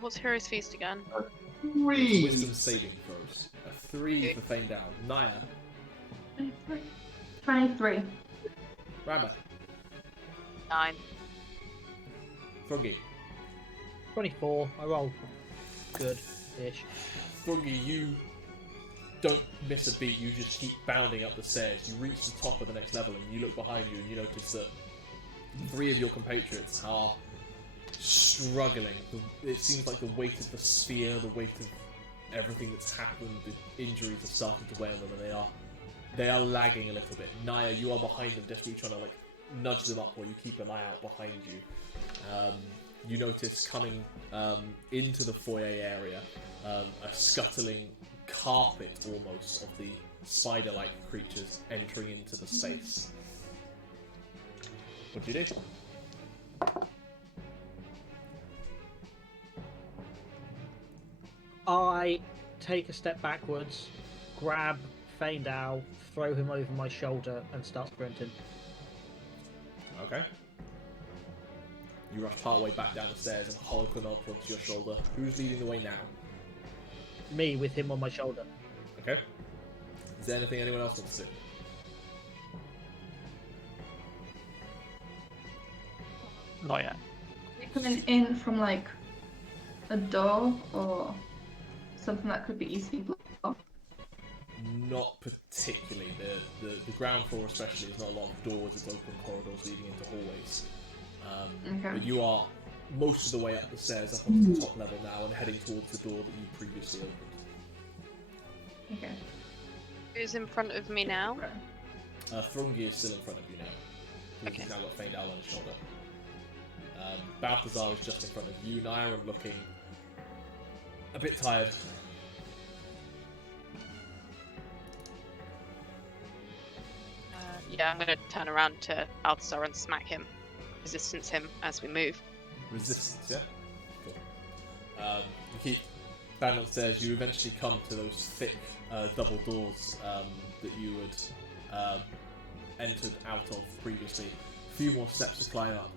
What's Hero's Feast again? Three. Wisdom saving throws. A 3 for Faendal. Nyah. 23. Rambear. 9. Thrungi. 24, I rolled good-ish. Thrungi, you don't miss a beat, you just keep bounding up the stairs. You reach the top of the next level and you look behind you and you notice that 3 of your compatriots are struggling. It seems like the weight of the sphere, the weight of everything that's happened, the injuries have started to wear on them, and they are lagging a little bit. Nyah, you are behind them, desperately trying to nudge them up while you keep an eye out behind you. You notice coming into the foyer area a scuttling carpet almost of the spider-like creatures entering into the space. What do you do? I take a step backwards, grab Faendal, throw him over my shoulder, and start sprinting. Okay. You rush part way back down the stairs and hulk him up onto your shoulder. Who's leading the way now? Me with him on my shoulder. Okay. Is there anything anyone else wants to do? Not yet. Are you coming in from a door or something that could be easily blocked? Not particularly. The ground floor especially is not a lot of doors, it's open corridors leading into hallways. Okay. But you are most of the way up the stairs, up onto the top level now, and heading towards the door that you previously opened. Okay. Who's in front of me now? Thrungi is still in front of you now. Okay. He's now got Faendal on his shoulder. Balthazar is just in front of you, Nyah, and looking a bit tired. Yeah, I'm gonna turn around to Balthazar and smack him. Resistance him as we move. Resistance, yeah? Cool. You keep bound upstairs, you eventually come to those thick double doors that you had entered out of previously. A few more steps to climb up.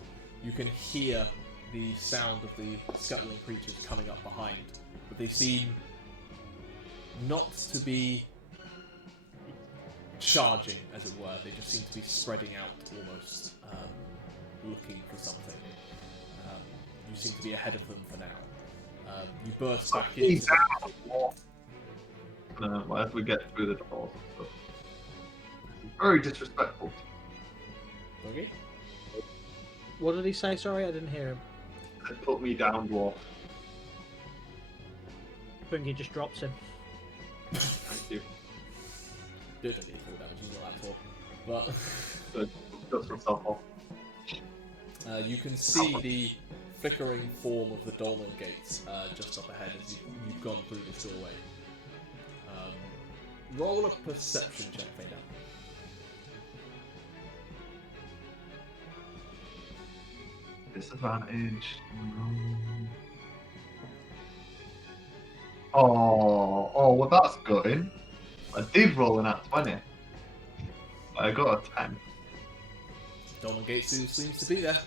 You can hear the sound of the scuttling creatures coming up behind, but they seem not to be charging, as it were. They just seem to be spreading out almost, looking for something. You seem to be ahead of them for now. You burst back into as we get through the doors and stuff. Very disrespectful. Okay. What did he say? Sorry, I didn't hear him. They put me down, dwarf. Thrungi just drops him. Thank you. Do take any full damage, he's not that tall. But Just myself off. you can see the flickering form of the dolmen gates just up ahead as you've gone through this doorway. Roll a perception check, Faendal. Disadvantage. Oh, well that's gutting. I did roll an at 20. I got a 10. Dolmen gate still seems to be there.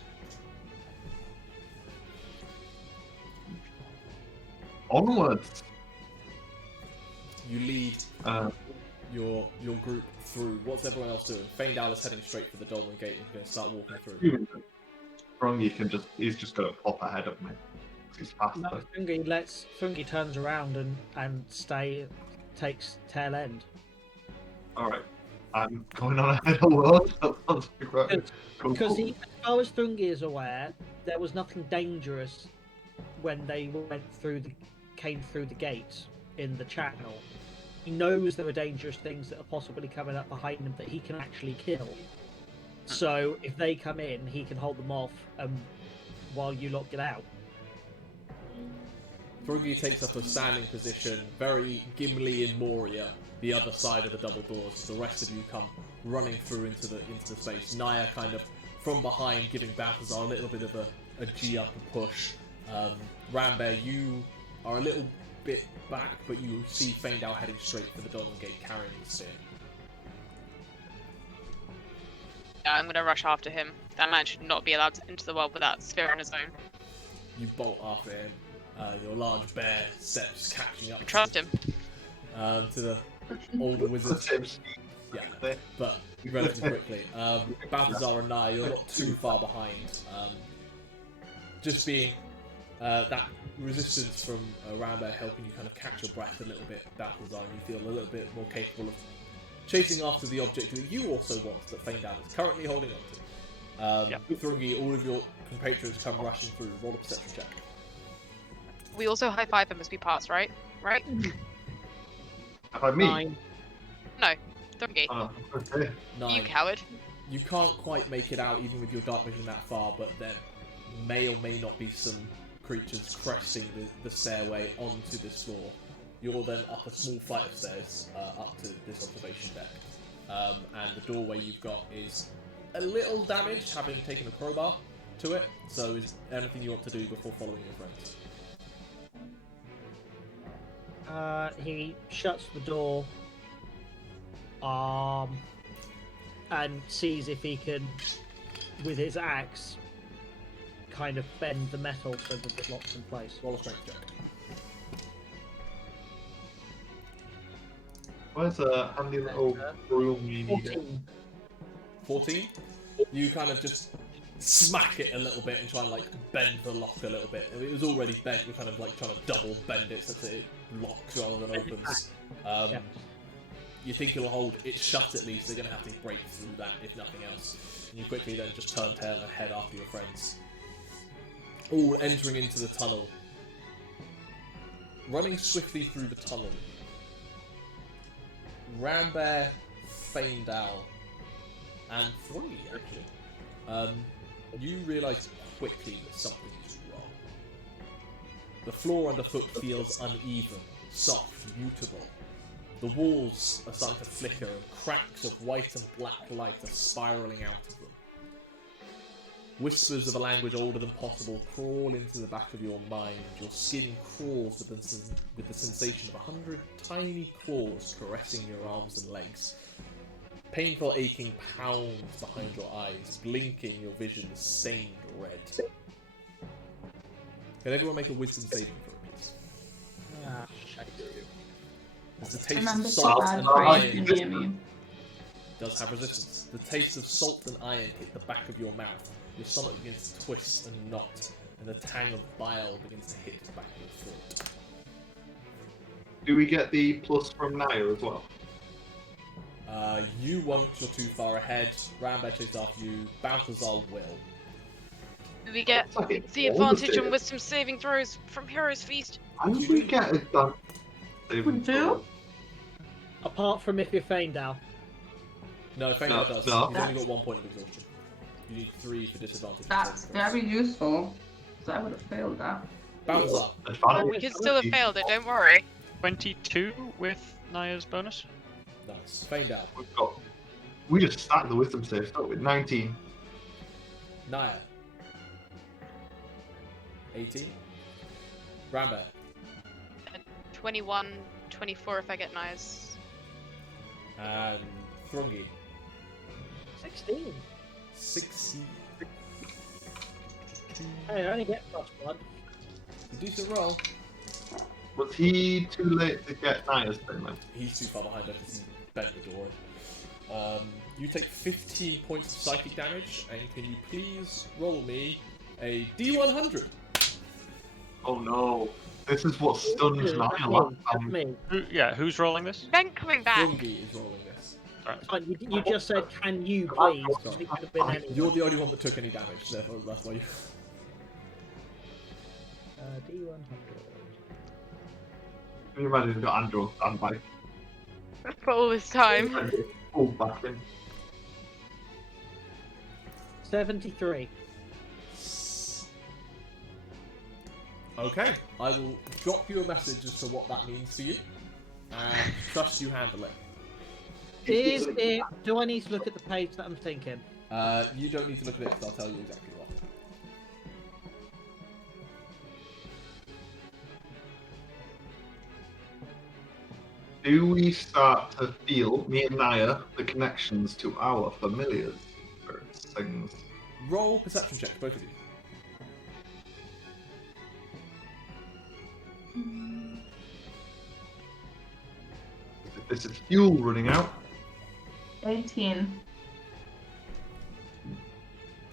Onwards. You lead your group through. What's everyone else doing? Faendal is heading straight for the dolmen gate and going to start walking through. Thrungi he's just going to pop ahead of me. He's faster. No, Thrungi turns around and takes tail end. Alright. I'm going on ahead of world. That sounds great. Because as far as Thrungi is aware, there was nothing dangerous when they came through the gates in the channel. He knows there are dangerous things that are possibly coming up behind him that he can actually kill. So if they come in, he can hold them off while you lot get out. Thrungi takes up a standing position, very Gimli and Moria, the other side of the double doors, as the rest of you come running through into the space. Nyah kind of from behind, giving Balthazar a little bit of a G up and push. Rambear, you are a little bit back, but you see Faendal heading straight for the dolmen gate, carrying the spear. Yeah, I'm gonna rush after him. That man should not be allowed into the world without a sphere on his own. You bolt after him. Your large bear steps catching up. Trust him. To the older wizard. Yeah, but relatively quickly. Balthazar and Nyah, you're not too far behind. Just being that resistance from Rambear helping you kind of catch your breath a little bit, Balthazar, and you feel a little bit more capable of chasing after the object that you also want, that Faendal is currently holding on to. Thrungi, all of your compatriots come rushing through. Roll a perception check. We also high five him as we pass, right? Right? Have I me? 9. No, Thrungi. Oh, okay. 9. You coward. You can't quite make it out even with your dark vision that far, but there may or may not be some creatures cresting the stairway onto this floor. You're then up a small flight of stairs up to this observation deck. And the doorway you've got is a little damaged, having taken a crowbar to it. So is there anything you want to do before following your friends? He shuts the door and sees if he can, with his axe, kind of bend the metal so that it locks in place. Roll a strength check. Where's a handy little broom you need? 14. 14? You kind of just smack it a little bit and try and like bend the lock a little bit. It was already bent, you're kind of like trying to double bend it so that it locks rather than opens. You think it'll hold it shut at least, they're going to have to break through that if nothing else. And you quickly then just turn tail and head after your friends. All entering into the tunnel. Running swiftly through the tunnel. Rambear, Faendal, and Thrungi, actually. You realise quickly that something is wrong. The floor underfoot feels uneven, soft, mutable. The walls are starting to flicker and cracks of white and black light are spiralling out of them. Whispers of a language older than possible crawl into the back of your mind. Your skin crawls with the sensation of 100 tiny claws caressing your arms and legs. Painful aching pounds behind your eyes, blinking your vision stained red. Can everyone make a wisdom saving throw, please? Ah, shit. It's the taste Remember of to salt add and praise iron. in near me. does have resistance. The taste of salt and iron hit the back of your mouth. Your stomach begins to twist and knot, and the tang of bile begins to hit the back of your throat. Do we get the plus from Nyah as well? You won't, you're too far ahead. Rambear chased after you. Balthazar will. Do we get the advantage on wisdom saving throws from Hero's Feast? And we get it done. We do? Apart from if you're Faendal. No, Faendal does. No. You've only got 1 point of exhaustion. You need 3 for disadvantage. That's very useful. Because I would have failed that. Balthazar. We could still have failed it, don't worry. 22 with Nyah's bonus. Nice. Faendal. We just stacked the wisdom save, start with 19. Nyah. 18. Rambear. 21, 24 if I get Nyah's. And Thrungi. 16. 16. Hey, I only get plus blood. Decent roll. Was he too late to get Nyah's payment? He's too far behind her because he bent the door. You take 15 points of psychic damage, and can you please roll me a D100? Oh no. This is what stuns Nyah last time. Me. Who's rolling this? Ben coming back. Thrungi is rolling this. Fine, you just said, can you please? So it could have been anyone. You're the only one that took any damage, therefore that's why you... D100. Can you imagine you've got Andrew on standby? For all this time. Pulled back in. 73. Okay, I will drop you a message as to what that means for you, and trust you handle it. Is it? Do I need to look at the page that I'm thinking? You don't need to look at it, because I'll tell you exactly what. Do we start to feel, me and Nyah, the connections to our familiars? Things. Roll perception checks, both of you. This is fuel running out. 18.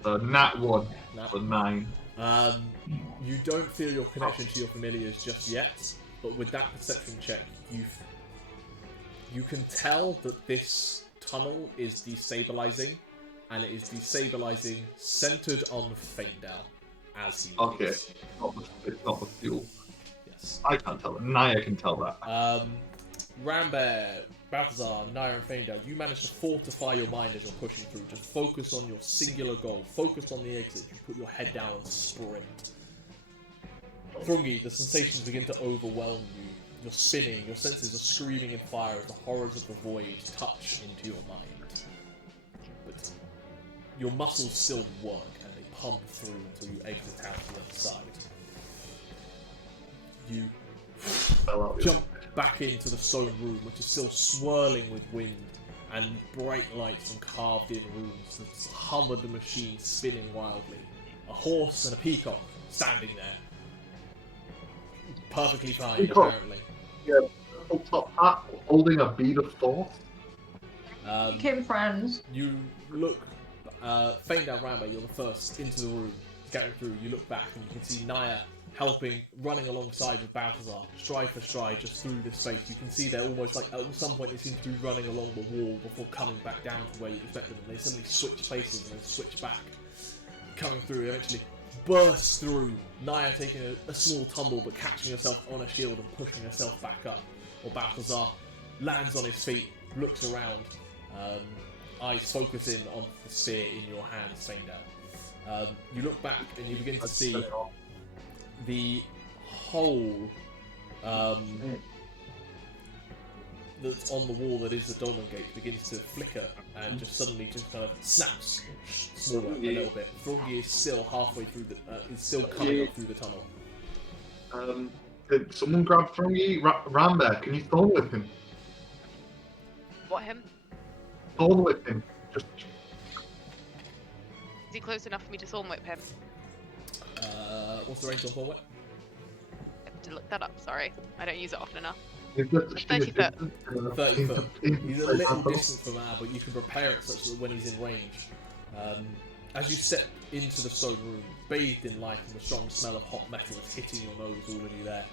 So nat 1 Nat. for 9. You don't feel your connection to your familiars just yet, but with that perception check, you can tell that this tunnel is destabilizing, and it is destabilizing centered on Faendal as he Okay, leaves. it's not the fuel. Yes. I can't tell it. Nyah can tell that. Rambear, Balthazar, Nyah, and Faendal, you manage to fortify your mind as you're pushing through. Just focus on your singular goal. Focus on the exit. You put your head down and sprint. Thrungi, the sensations begin to overwhelm you. You're spinning, your senses are screaming in fire as the horrors of the void touch into your mind. But your muscles still work, and they pump through until you exit out the other side. You Fell out. jump back into the stone room, which is still swirling with wind, and bright lights from carved-in rooms. The hum of the machine spinning wildly. A horse and a peacock standing there. Perfectly fine, Peacock. apparently. Yeah, purple top hat, holding a bead of force. Became friends. You look, Faendal, Rambear, you're the first into the room, getting through. You look back and you can see Nyah helping, running alongside with Balthazar, stride for stride, just through this space. You can see they're almost like, at some point they seem to be running along the wall before coming back down to where you expected them. They suddenly switch places and then switch back. Coming through, eventually burst through, Nyah taking a small tumble but catching herself on a shield and pushing herself back up. Or Balthazar lands on his feet, looks around, eyes focus in on the spear in your hands, Faendal. You look back and you begin to see the whole that's on the wall that is the dolmen gate begins to flicker and just suddenly just kind of snaps smaller a little bit. Thrungi is still halfway through is still coming up through the tunnel. Did someone grab Thrungi? Rambear, can you thorn whip him? What, him? Thorn whip him. Just Is he close enough for me to thorn whip him? What's the range on Thornwhip? I have to look that up, sorry. I don't use it often enough. He's just 30 foot. 30 foot. He's a little distant from Al, but you can prepare it such that when he's in range. As you step into the stone room, bathed in light and the strong smell of hot metal is hitting your nose all of you there.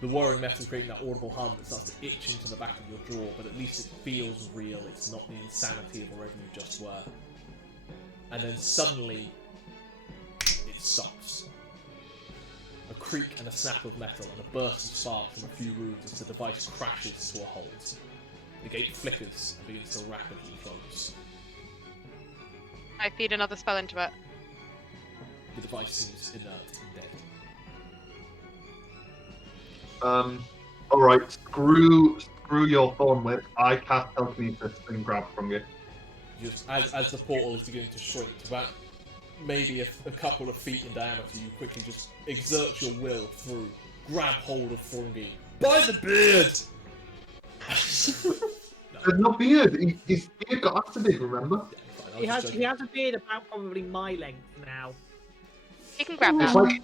The whirring metal creating that audible hum that starts to itch into the back of your jaw, but at least it feels real, it's not the insanity of wherever you just were. And then suddenly, it stops. A creak and a snap of metal and a burst of sparks from a few runes as the device crashes to a halt. The gate flickers and begins to rapidly close. I feed another spell into it. The device seems inert and dead. Alright, screw your thorn whip. I cast telekinesis and grab from you. Just as the portal is beginning to shrink to about maybe a couple of feet in diameter, you quickly just exert your will through, grab hold of Thrungi. By the beard! There's no beard. His beard got activated, remember? Yeah, He has a beard about probably my length now. You can grab It's that. like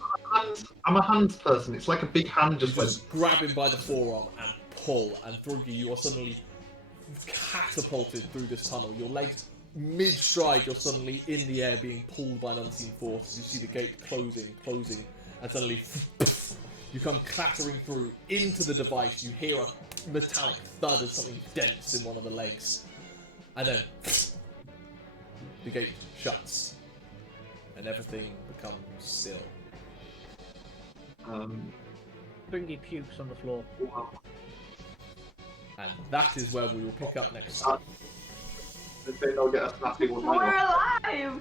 I'm a hands person. It's like a big hand You just went. just grab him by the forearm and pull, and Thrungi, you are suddenly catapulted through this tunnel. Your legs mid-stride, you're suddenly in the air being pulled by an unseen force as you see the gate closing, and suddenly you come clattering through into the device. You hear a metallic thud as something dents in one of the legs, and then the gate shuts and everything becomes still. Thrungi pukes on the floor. And that is where we will pick up next time. If they don't get a snappy one, We're alive!